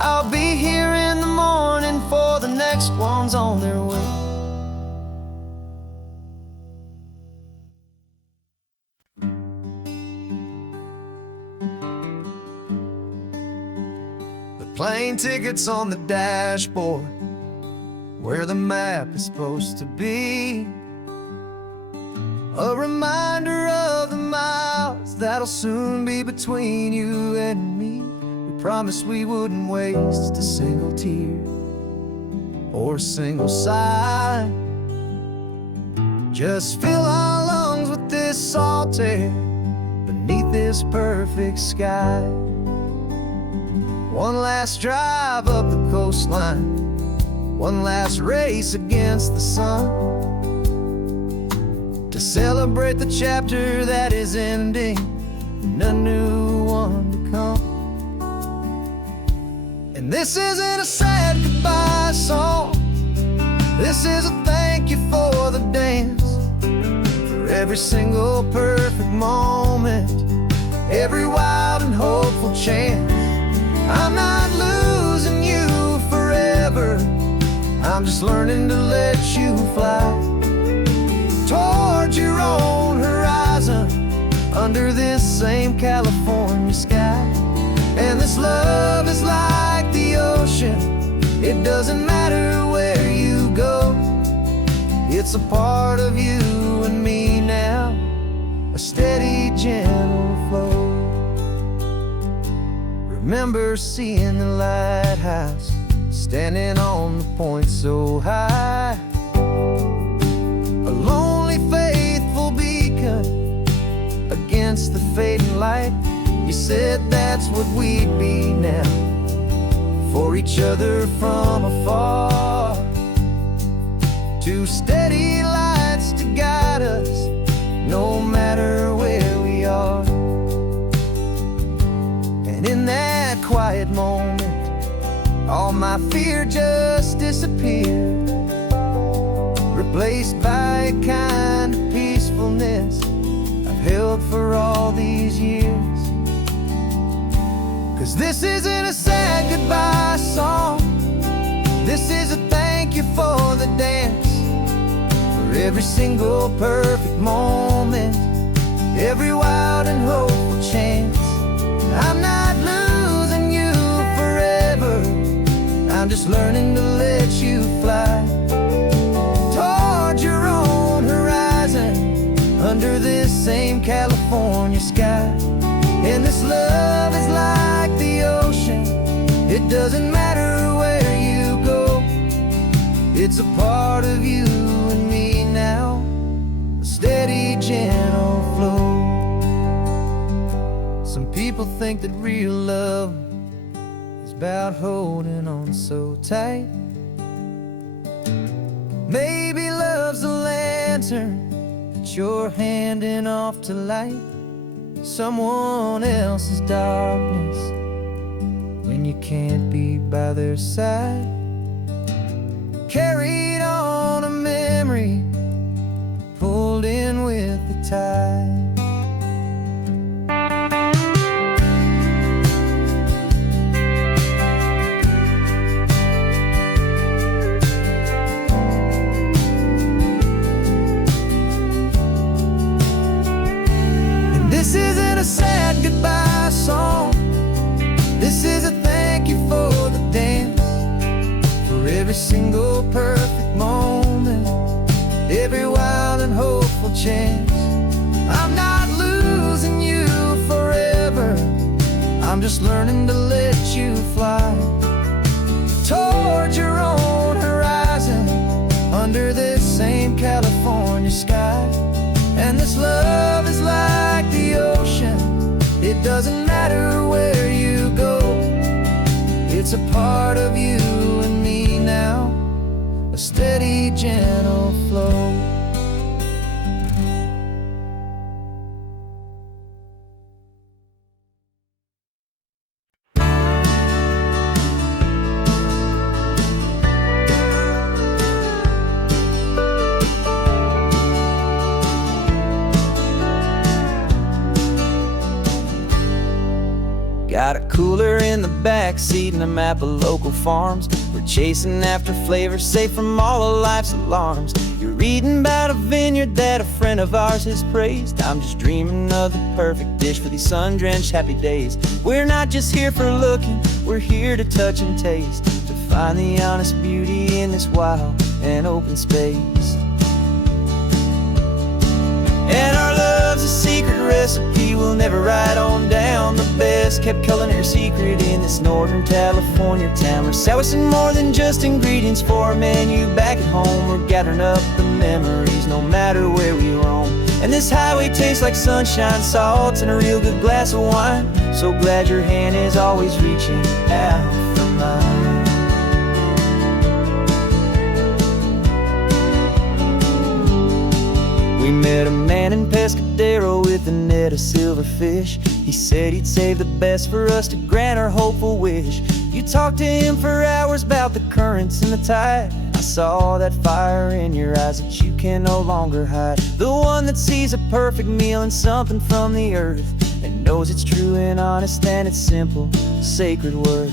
I'll be here in the morning for the next ones on their way. The plane tickets on the dashboard, where the map is supposed to be. A reminder of the miles that'll soon be between you and me. We promised we wouldn't waste a single tear or a single sigh. Just fill our lungs with this salt air beneath this perfect sky. One last drive up the coastline, one last race against the sun, to to celebrate the chapter that is ending and a new one to come. And this isn't a sad goodbye song, this is a thank you for the dance, for every single perfect moment, every wild and hopeful chance. I'm not losing you forever, I'm just learning to let you fly towards your own horizon, under this same California sky. And this love is like the ocean, it doesn't matter where you go, it's a part of you and me now, a steady, gentle flow. Remember seeing the lighthouse, standing on the point so high, a lonely, faithful beacon against the fading light. You said that's what we'd be now, for each other from afar. Two steady lights to guide us, no matter where we are. And in that quiet moment, all my fear just disappeared, replaced by a kind of peacefulness I've held for all these years. 'Cause this isn't a sad goodbye song, this is a thank you for the dance, for every single perfect moment, every wild and hopeful chance. I'm not losing you forever, I'm just learning to let you fly towards your own horizon, under this same California sky. And this love is like the ocean, it doesn't matter where you go, it's a part of you and me now, a steady, gentle flow. Some people think that real love is about holding on so tight. Maybe love's a lantern that you're handing off to light someone else's darkness when you can't be by their side. Carried on a memory, pulled in with the tide. This isn't a sad goodbye song, this is a thank you for the dance, for every single perfect moment, every wild and hopeful chance. I'm not losing you forever, I'm just learning to let you fly towards your own horizon, under this same California sky. And this love is like the ocean, it doesn't matter where you go, it's a part of you and me now, a steady, gentle flow. Got a cooler in the back seat and a map of local farms. We're chasing after flavors safe from all of life's alarms. You're reading about a vineyard that a friend of ours has praised. I'm just dreaming of the perfect dish for these sun-drenched happy days. We're not just here for looking, we're here to touch and taste, to find the honest beauty in this wild and open space. And our love's a secret recipe we'll never write on down. The best kept culinary secret in this Northern California town. We're selling more than just ingredients for a menu back at home. We're gathering up the memories no matter where we roam. And this highway tastes like sunshine, salt, and a real good glass of wine. So glad your hand is always reaching out for mine. We met a man in Pescadero with a net of silverfish. He said he'd save the best for us to grant our hopeful wish. You talked to him for hours about the currents and the tide. I saw that fire in your eyes that you can no longer hide. The one that sees a perfect meal in something from the earth, and knows it's true and honest and it's simple, sacred worth.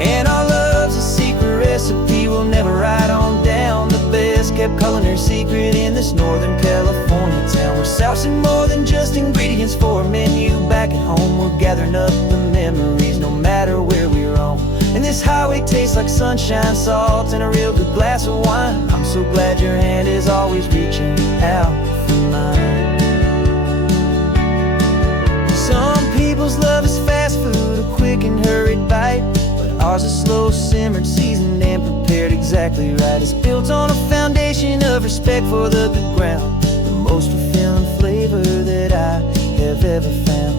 And our love's a secret recipe we'll never write on down. The best kept culinary secret in this Northern California town. We're sourcing more than just ingredients for a menu back at home. We're gathering up the memories no matter where we roam. And this highway tastes like sunshine, salt, and a real good glass of wine. I'm so glad your hand is always reaching out for mine. Some people's love is fast food, a quick and hurried bite, but ours is slow, simmered, seasoned, and prepared exactly right. It's built on a foundation of respect for the good ground, the most fulfilling flavor that I have ever found.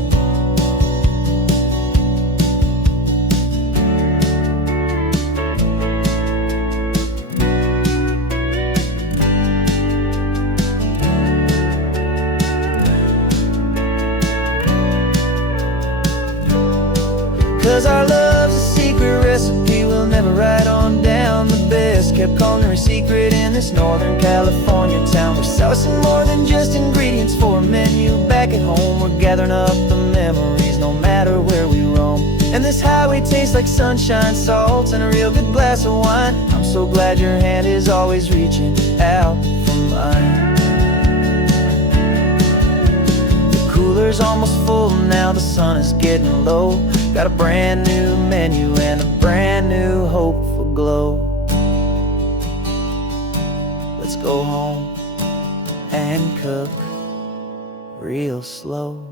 'Cause our love's a secret recipe we'll never write on down. The best kept culinary secret in this Northern California town. We're sourcing more than just ingredients for a menu back at home. We're gathering up the memories no matter where we roam. And this highway tastes like sunshine, salt, and a real good glass of wine. I'm so glad your hand is always reaching out for mine. The cooler's almost full now, the sun is getting low. Got a brand new menu and a brand new hopeful glow. Let's go home and cook real slow.